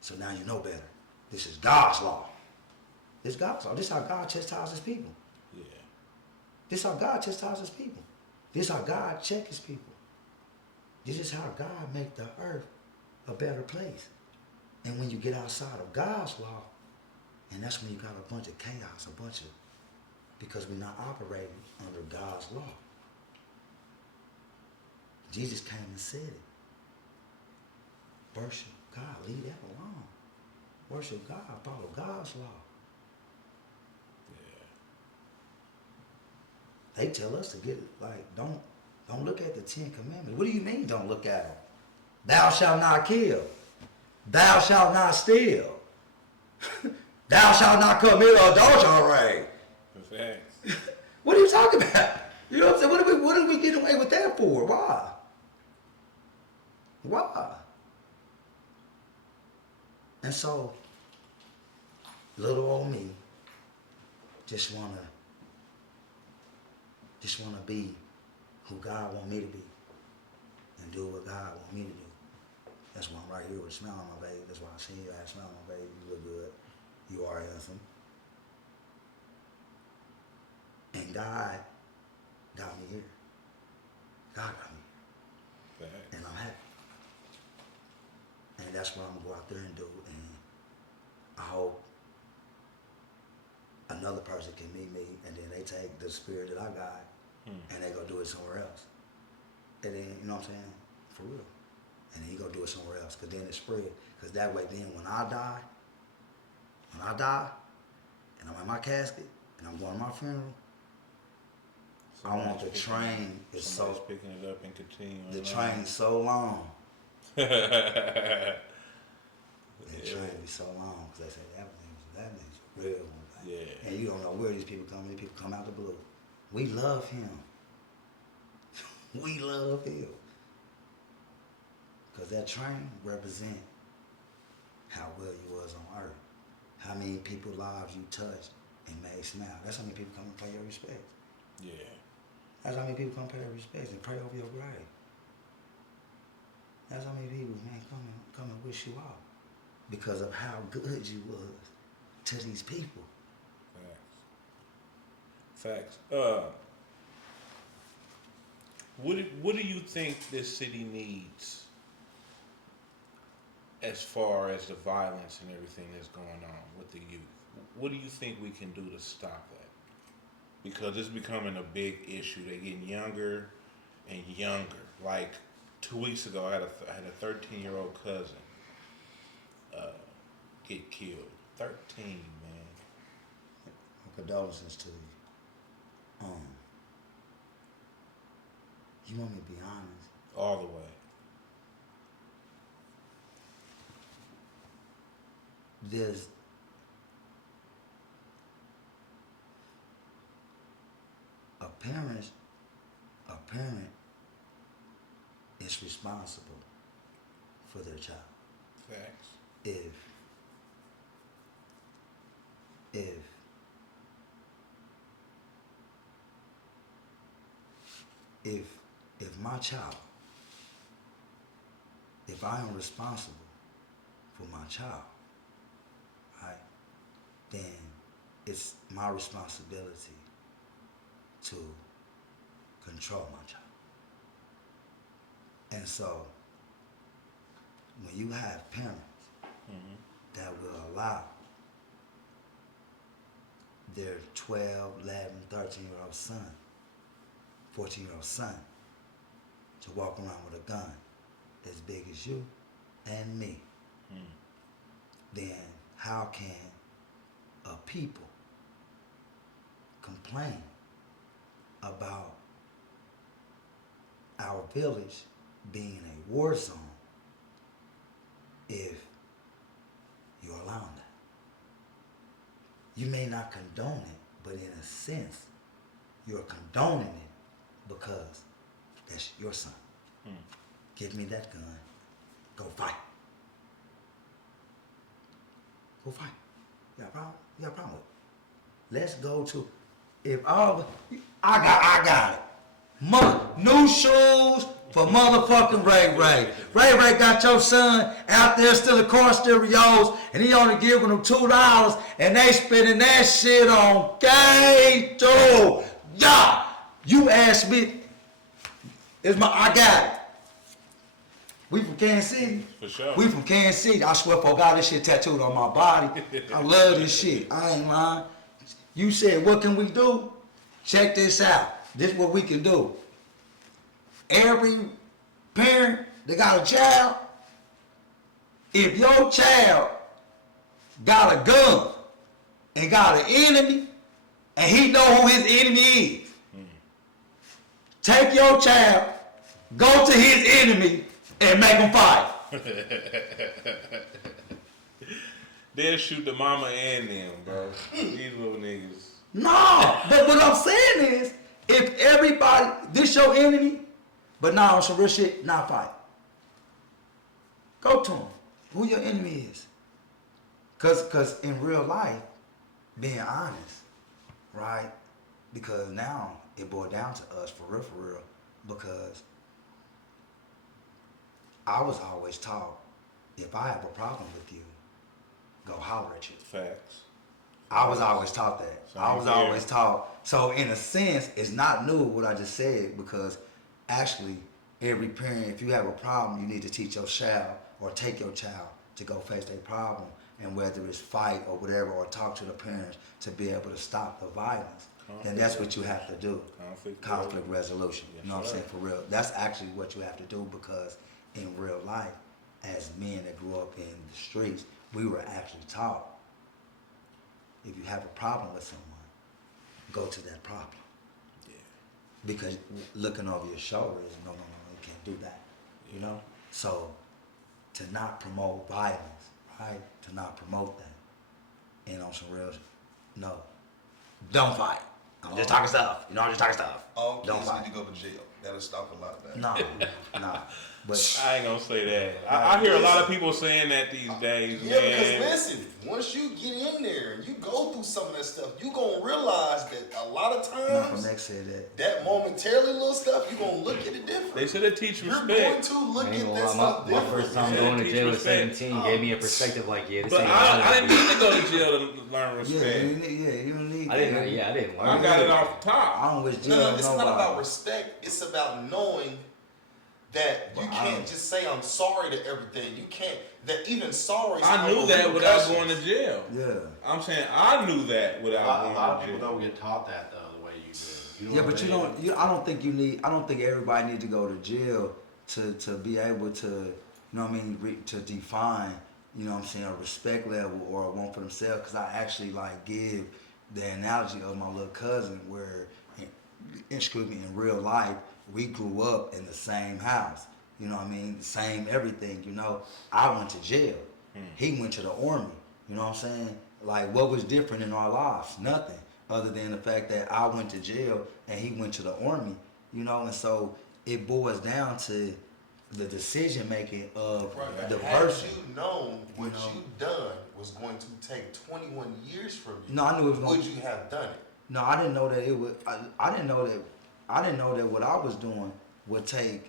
So now you know better. This is God's law. This is God's law. This is how God chastises people. Yeah. This is how God chastises people. This is how God checks his people. This is how God make the earth a better place. And when you get outside of God's law, and that's when you got a bunch of chaos, because we're not operating under God's law. Jesus came and said it. Worship God, leave that alone. Worship God, follow God's law. Yeah. They tell us to get don't look at the 10 Commandments. What do you mean don't look at them? Thou shalt not kill. Thou shalt not steal. Thou shalt not commit adultery. Facts. What are you talking about? You know what I'm saying? What are we getting away with that for? Why? And so, little old me just wanna be who God want me to be and do what God want me to do. That's why I'm right here with a smile on my face. That's why I see you, I have a smile on my face. You look good. You are handsome. And God got me here. God got me here. Facts. And I'm happy. And that's what I'm gonna go out there and do. And I hope another person can meet me and then they take the spirit that I got and they go do it somewhere else. And then, you know what I'm saying? For real. And then he go do it somewhere else, because then it spread. Because that way then when I die, and I'm in my casket, and I'm going to my funeral, I want the train is so picking it up and continuing. The train is so long. The train be so long because they say that nigga's real. Yeah. And you don't know where these people come. These people come out the blue. We love him. We love him. Because that train represent how well you was on earth. How many people's lives you touched and made smile. That's how many people come and pay your respect. Yeah. That's how many people come pay your respect and pray over your grave. That's how many people, man, come and wish you out. Because of how good you was to these people. Facts. What do you think this city needs as far as the violence and everything that's going on with the youth? What do you think we can do to stop that? Because it's becoming a big issue. They're getting younger and younger. Like 2 weeks ago, I had a 13-year-old cousin get killed. 13, man. Condolences to you. You want me to be honest? All the way. There's a parent is responsible for their child. Facts. If my child, if I am responsible for my child, right, then it's my responsibility to control my child. And so, when you have parents that will allow their 12, 11, 13-year-old son, 14-year-old son to walk around with a gun as big as you and me, then how can a people complain about our village being a war zone if you're allowing that? You may not condone it, but in a sense, you're condoning it because that's your son. Give me that gun. Go fight. Go fight. You got a problem? You got a problem with it? Let's go to, if all, I got it. New shoes for motherfucking Ray Ray. Ray Ray got your son out there stealing car stereos, and he only giving them $2, and they spending that shit on Gato. Yeah, you asked me. I got it. We from Kansas City. For sure. We from Kansas City. I swear for God, this shit tattooed on my body. I love this shit. I ain't lying. You said, what can we do? Check this out. This is what we can do. Every parent that got a child, if your child got a gun and got an enemy, and he know who his enemy is, take your child, go to his enemy, and make him fight. They'll shoot the mama and them, bro. These little niggas. No, but what I'm saying is, if everybody, this your enemy, but now on some real shit, not fight. Go to him. Who your enemy is. Cause in real life, being honest, right? Because now it boiled down to us for real, because I was always taught, if I have a problem with you, go holler at you. Facts. I was always taught that. I was always taught. So in a sense, it's not new what I just said, because actually every parent, if you have a problem, you need to teach your child or take your child to go face their problem, and whether it's fight or whatever, or talk to the parents to be able to stop the violence. Then that's what you have to do. Conflict resolution. You know what I'm saying? For real. That's actually what you have to do, because in real life, as men that grew up in the streets, we were actually taught, if you have a problem with someone, go to that problem. Yeah. Because looking over your shoulder is, no, you can't do that. You know? So, to not promote violence, right? To not promote that. And on some real, no. Don't fight. I'm just talking stuff. You know, I'm just talking stuff. All Don't kids fight. need to go to jail. That'll stop a lot of that. No. But I ain't gonna say that. I hear a lot of people saying that these days, yeah, man. because listen, once you get in there and you go through some of that stuff, you gonna realize that a lot of times Next said that momentarily little stuff, you gonna look at it different. They should have teach You're respect. going to look at that stuff my different. first time going to jail at 17 gave me a perspective like, yeah, this But ain't I right. didn't need to go to jail to learn Yeah, respect. you don't need I didn't learn. I got it off the top. I don't wish jail No, it's not nobody. about respect. It's about knowing that you can't just say I'm sorry to everything. You can't. That even sorry. I knew that without going to jail. Yeah. I'm saying I knew that without A going lot of to people jail. don't get taught that though, the way you do. Yeah, but you don't. I don't think you need. I don't think everybody need to go to jail to be able to. You know what I mean? To define. You know what I'm saying? A respect level or a one for themselves. Because I actually like give the analogy of my little cousin where, in real life, we grew up in the same house. You know what I mean? Same everything, you know. I went to jail. He went to the army. You know what I'm saying? Like, what was different in our lives? Nothing. Other than the fact that I went to jail and he went to the army. You know, and so it boils down to the decision making of Right. the Had person. you known what You know? you done was going to take 21 years from you, No, I knew it was going. would you have done it? No, I didn't know that it would. I didn't know that. I didn't know that what I was doing would take.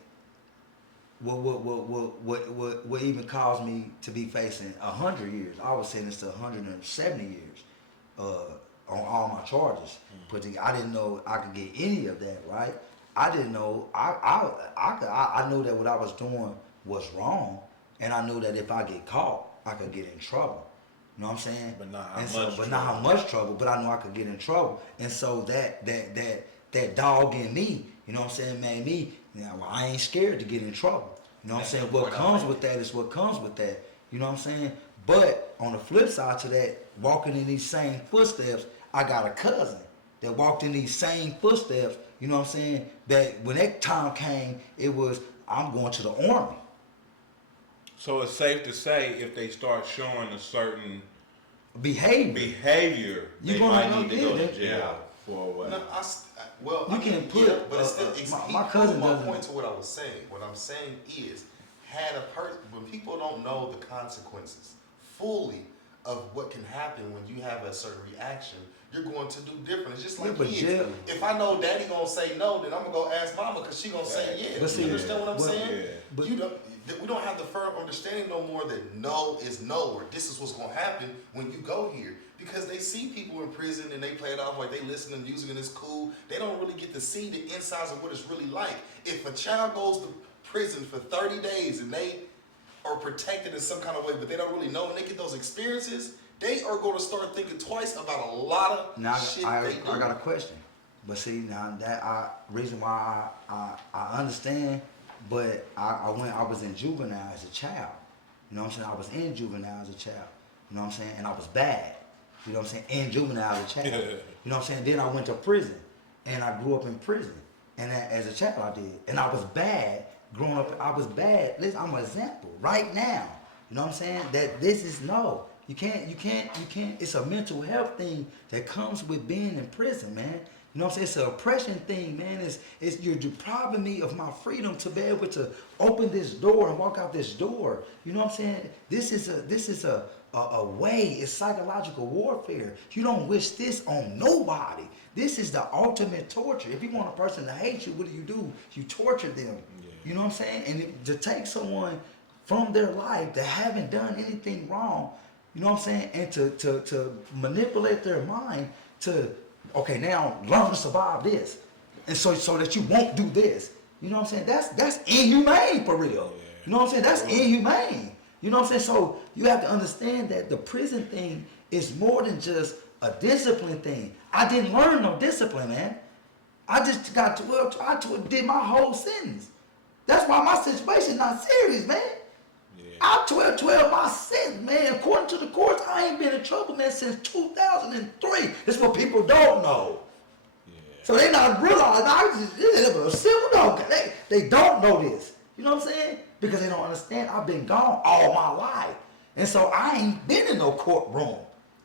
What even caused me to be facing 100 years. I was sentenced to 170 years on all my charges. But I didn't know I could get any of that. Right? I didn't know. I knew that what I was doing was wrong, and I knew that if I get caught, I could get in trouble. You know what I'm saying? But not how and much so, but not how much trouble. But I knew I could get in trouble, and so that dog in me, you know what I'm saying, made me. Well, I ain't scared to get in trouble. You know what I'm saying? What comes with that is what comes with that. You know what I'm saying? But on the flip side to that, walking in these same footsteps, I got a cousin that walked in these same footsteps. You know what I'm saying? That when that time came, it was I'm going to the army. So it's safe to say if they start showing a certain Behavior. they might need to go to jail for a while. No, well, You I mean, can put, yeah, but it's still, my cousin my doesn't. point to what I was saying. What I'm saying is, had a person, when people don't know the consequences fully of what can happen when you have a certain reaction, you're going to do different. It's just like but kids. jail. If I know daddy gonna say no, then I'm gonna go ask mama because she gonna say yeah. But see, You understand what I'm saying? Yeah. But We don't have the firm understanding no more that no is no, or this is what's gonna happen when you go here. Because they see people in prison and they play it off like they listen to music and it's cool. They don't really get to see the insides of what it's really like. If a child goes to prison for 30 days and they are protected in some kind of way, but they don't really know, and they get those experiences, they are going to start thinking twice about a lot of now shit I they do. got a question. But see, now that reason why I understand, but I was in juvenile as a child. You know what I'm saying? I was in juvenile as a child. You know what I'm saying? And I was bad. You know what I'm saying? In juvenile as a child. You know what I'm saying? Then I went to prison, and I grew up in prison. And as a child I did. And I was bad growing up. I was bad. Listen, I'm an example right now. You know what I'm saying? That this is no. You can't. It's a mental health thing that comes with being in prison, man. You know what I'm saying? It's an oppression thing, man. It's you're depriving me of my freedom to be able to open this door and walk out this door. You know what I'm saying? This is a way. It's psychological warfare. You don't wish this on nobody. This is the ultimate torture. If you want a person to hate you, what do? You torture them. Yeah. You know what I'm saying? And to take someone from their life that haven't done anything wrong, you know what I'm saying? And to manipulate their mind to, okay, now learn to survive this. And so that you won't do this. You know what I'm saying? That's inhumane for real. Yeah. You know what I'm saying? That's inhumane. You know what I'm saying? So you have to understand that the prison thing is more than just a discipline thing. I didn't learn no discipline, man. I just got 12, I did my whole sentence. That's why my situation not serious, man. Yeah. I 12 my sentence, man. According to the courts, I ain't been in trouble, man, since 2003. That's what people don't know. Yeah. So they not realizing this is a civil dog. They don't know this. You know what I'm saying? Because they don't understand. I've been gone all my life. And so I ain't been in no courtroom.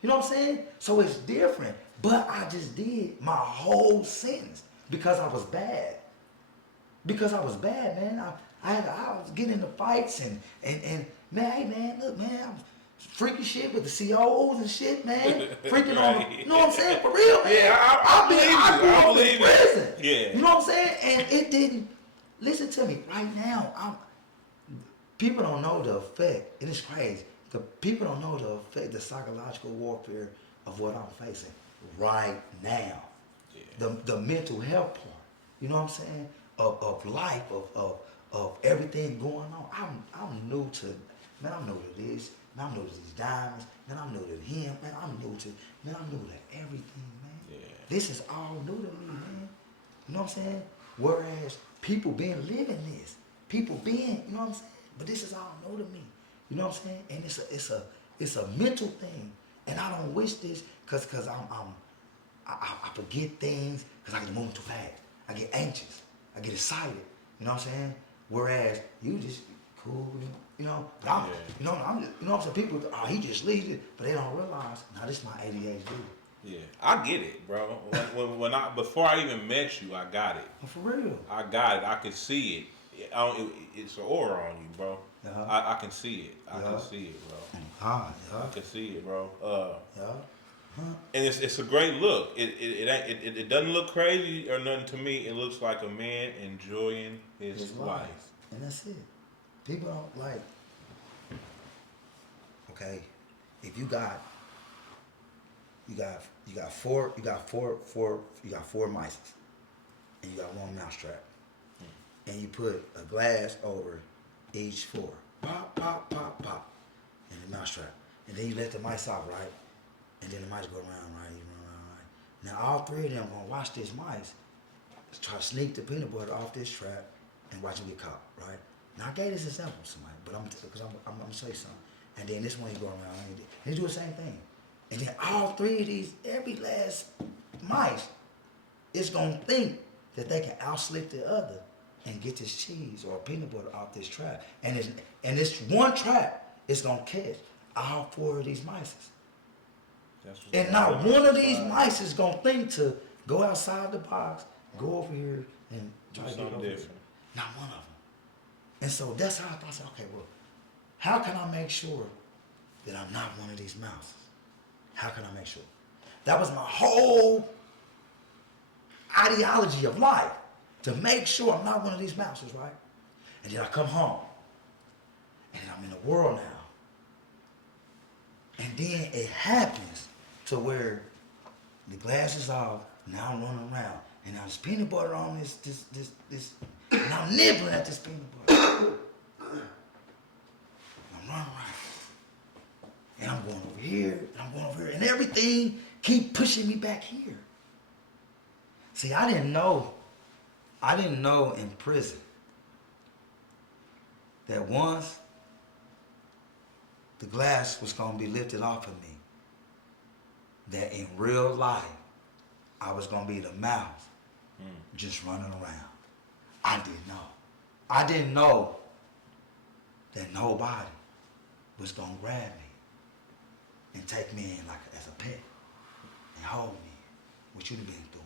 You know what I'm saying? So it's different. But I just did my whole sentence because I was bad. Because I was bad, man. I was getting into fights and man, hey man, look, man, I was freaking shit with the COs and shit, man. Freaking on, you know what I'm saying? For real, man. Yeah, I grew up believe in you. prison. Yeah. You know what I'm saying? And it didn't, listen to me, right now, people don't know the effect, and it's crazy. The people don't know the effect, the psychological warfare of what I'm facing right now. Yeah. The mental health part, you know what I'm saying? Of life, of everything going on. I'm new to, man, I'm new to this, man, I'm new to these diamonds, man, I'm new to him, man, I'm new to everything, man. Yeah. This is all new to me, man. You know what I'm saying? Whereas people been living this. People been, you know what I'm saying? But this is all new to me. You know what I'm saying? And it's a mental thing. And I don't wish this because I forget things because I get moving too fast. I get anxious. I get excited. You know what I'm saying? Whereas you just cool, you know. But I'm, Yeah. you know, I'm just, you know what I'm saying? People, he just leaves it, but they don't realize. Now this is my ADHD. Yeah, I get it, bro. When before I even met you, I got it. But for real. I got it. I could see it. it's an aura on you, bro. Uh-huh. I can see it. I Yeah. can see it, bro. Ah, I yeah, can see it, bro. yeah. And it's a great look. It doesn't look crazy or nothing to me. It looks like a man enjoying his life. And that's it. People don't like. Okay, if you got four mice, and you got one mousetrap, and you put a glass over each four, pop, pop, pop, pop, and the mousetrap, and then you let the mice out, right, and then the mice go around, right, you run around, right. Now all three of them gonna watch these mice try to sneak the peanut butter off this trap and watch them get caught, right? Now I gave this example to somebody, but I'm gonna say something. And then this one you go around and he do the same thing. And then all three of these, every last mice is gonna think that they can outslick the other and get this cheese or peanut butter off this trap. And this one trap is gonna catch all four of these mice. And not one of these mice is gonna think to go outside the box, go over here and try to get over here. Not one of them. And so that's how I thought, I said, okay, well, how can I make sure that I'm not one of these mouses? How can I make sure? That was my whole ideology of life, to make sure I'm not one of these mouses, right? And then I come home, and I'm in the world now. And then it happens to where the glass is off, now I'm running around, and now there's peanut butter on this, and I'm nibbling at this peanut butter. I'm running around. And I'm going over here, and I'm going over here, and everything keep pushing me back here. See, I didn't know in prison that once the glass was going to be lifted off of me, that in real life, I was going to be the mouse just running around. I didn't know. I didn't know that nobody was going to grab me and take me in like as a pet and hold me. What you done been doing?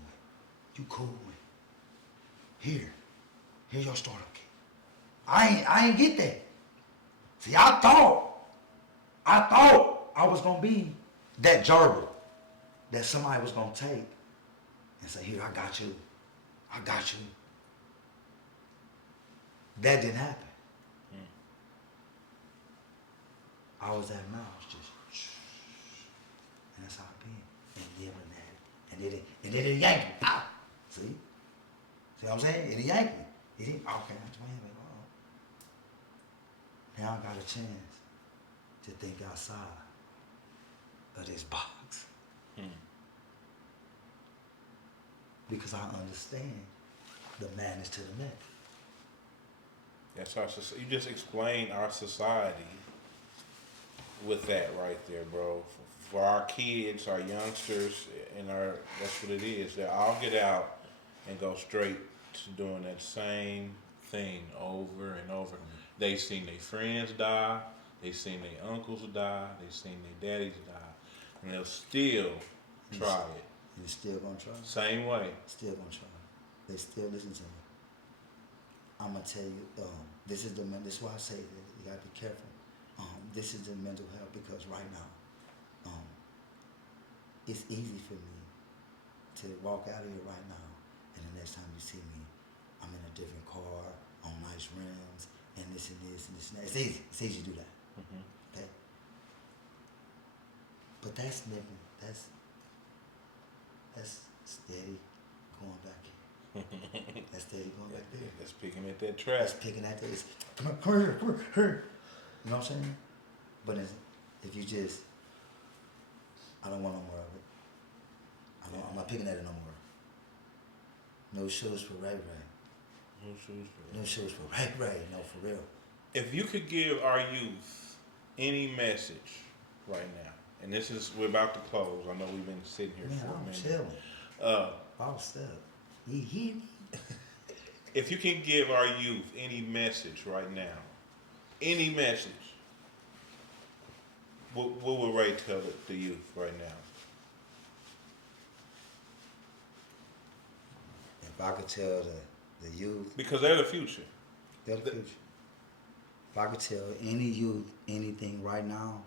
You cool with? Here's your startup kit. I ain't get that. See, I thought I was gonna be that gerbil that somebody was gonna take and say, here, I got you. That didn't happen. I was that mouse, just, and that's how it been. And nibbling at it. And then it yanked me. Ah! See what I'm saying? And he yanked me. He didn't, okay, I'm playing with it. Now I got a chance to think outside of this box. Because I understand the madness to the method. That's our. You just explained our society with that right there, bro. For our kids, our youngsters, and that's what it is. They all get out and go straight to doing that same thing over and over. They seen their friends die, they seen their uncles die, they seen their daddies die, and they'll still try it. You still gonna try? Same way. Still gonna try. They still listen to me. I'm gonna tell you, this is why I say that you gotta be careful. This is the mental health, because right now, it's easy for me to walk out of here right now, and the next time you see me, I'm in a different car, on nice rims, and this and this and this and that. It's easy. It's easy to do that. Okay? But that's living. That's steady going back here. That's steady going back there. That's picking at that track. That's picking at this. Come here. You know what I'm saying? But if you just, I don't want no more of it. I'm not picking at it no more. No shoes for Ray Ray. No shoes for Ray Ray. No, for real. If you could give our youth any message right now, and we're about to close. I know we've been sitting here for a minute. Chilling. Bossed up. You hear me? If you can give our youth any message right now, any message, what would Ray tell the youth right now? If I could tell the youth, Because they're the future. They're the future. If I could tell any youth anything right now,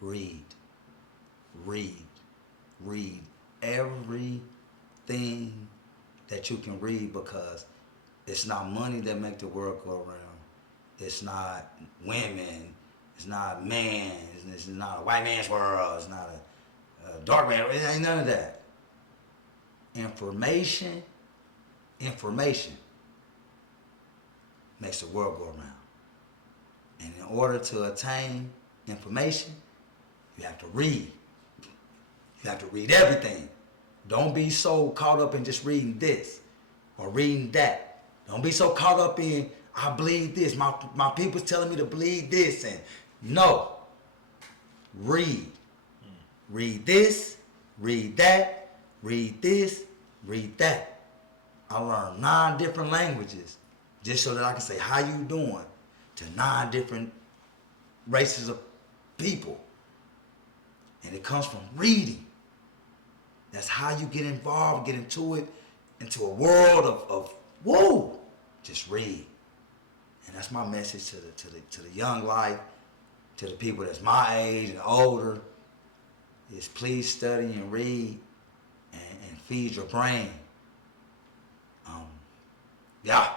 read. Read. Read everything that you can read, because it's not money that make the world go around. It's not women. It's not man. It's not a white man's world. It's not a dark man. It ain't none of that. Information makes the world go around. And in order to attain information, you have to read. You have to read everything. Don't be so caught up in just reading this or reading that. Don't be so caught up in, I believe this. My people's telling me to believe this. And no. Read. Read this. Read that. Read this. Read that. I learned 9 different languages just so that I can say, how you doing, to 9 different races of people. And it comes from reading. That's how you get involved, get into it, into a world of whoa, just read. And that's my message to the young life, to the people that's my age and older, is please study and read and feed your brain. Yeah.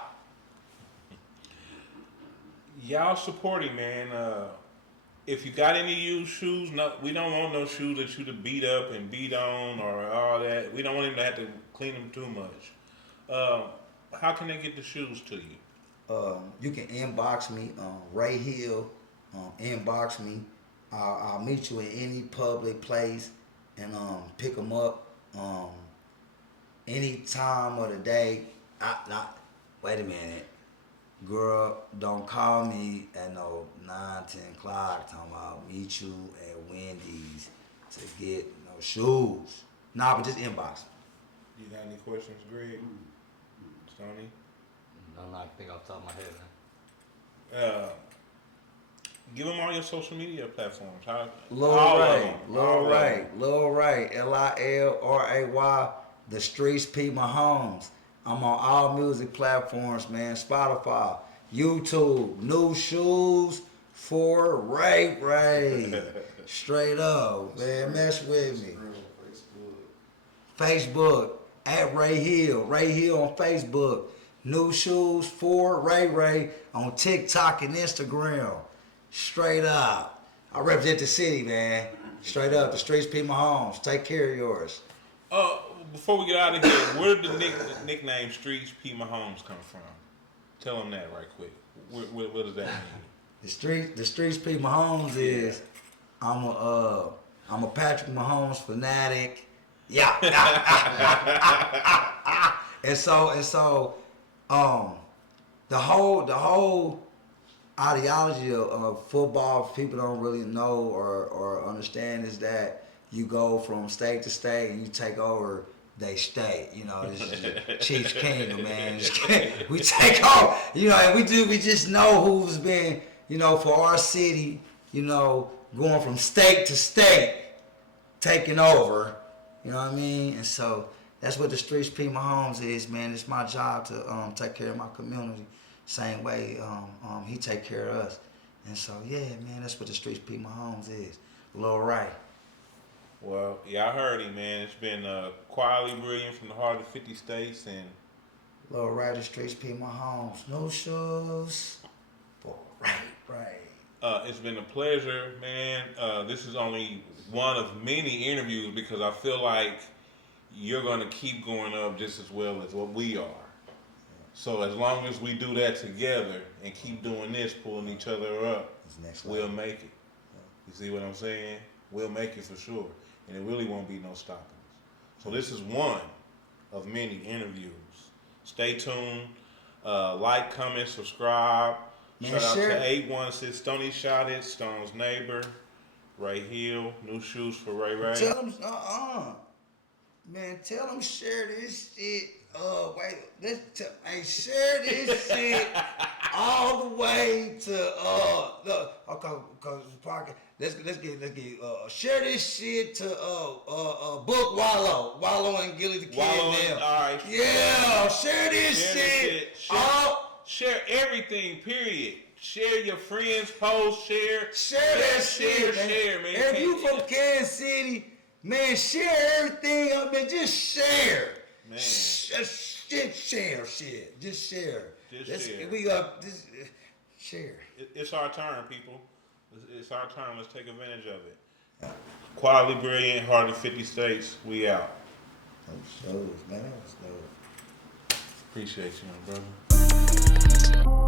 Y'all supporting, man. If you got any used shoes, no, we don't want no shoes that you to beat up and beat on or all that. We don't want him to have to clean them too much. How can they get the shoes to you? You can inbox me, Ray Hill. Inbox me. I'll meet you in any public place and pick them up any time of the day. Wait a minute. Girl, don't call me at no 9, 10 o'clock talking about meet you at Wendy's to get no shoes. Nah, but just inbox me. You got any questions, Greg? Stoney? I'm not think off the top of my head, man. Give them all your social media platforms. Lil Ray, Lilray, The Streets P. Mahomes. I'm on all music platforms, man. Spotify, YouTube, new shoes for Ray. Straight up, man. Mess with me. Facebook, at Ray Hill. Ray Hill on Facebook. New shoes for Ray on TikTok and Instagram. Straight up. I represent the city, man. Straight up, the Streets P. Mahomes. Take care of yours. Before we get out of here, where did the nickname Streets P. Mahomes come from? Tell them that right quick. What does that mean? The Streets P. Mahomes is I'm a Patrick Mahomes fanatic. Yeah. and so the whole ideology of football, people don't really know or understand, is that you go from state to state and you take over they state. You know, this is the Chiefs Kingdom, man. We take over, you know, and we just know who's been, you know, for our city, you know, going from state to state, taking over, you know what I mean? And so that's what the Streets P. Mahomes is, man. It's my job to take care of my community, same way he take care of us. And so, yeah, man, that's what the Streets P. Mahomes is. Lil Ray. Well, y'all heard him, man. It's been quietly brilliant from the heart of 50 states. And Lil Ray, the Streets P. Mahomes. No shoes for Ray. It's been a pleasure, man. This is only one of many interviews because I feel like you're going to keep going up just as well as what we are. So as long as we do that together and keep doing this, pulling each other up, we'll make it. You see what I'm saying? We'll make it for sure. And it really won't be no stopping us. So this is one of many interviews. Stay tuned. Like, comment, subscribe. Man, Shout out share. to 816 Stoney Shot It, Stone's neighbor, Ray Hill, new shoes for Ray. Tell them, man, tell them share this shit. Share this shit all the way to the cause podcast. Let's get share this shit to Book Wallow and Gilly the Kid. Wallow now. and- all right. Yeah, share this shit. Share everything, period. Share your friends' posts, share that shit, man. If you from Kansas City, man, share everything up, man. Just share. Man. Just share shit. Just share. Share. We got this. Share. It's our turn, people. It's our turn. Let's take advantage of it. Quality, brilliant, Heart of 50 States. We out. Those shows, man. That was dope. Appreciate you, my brother.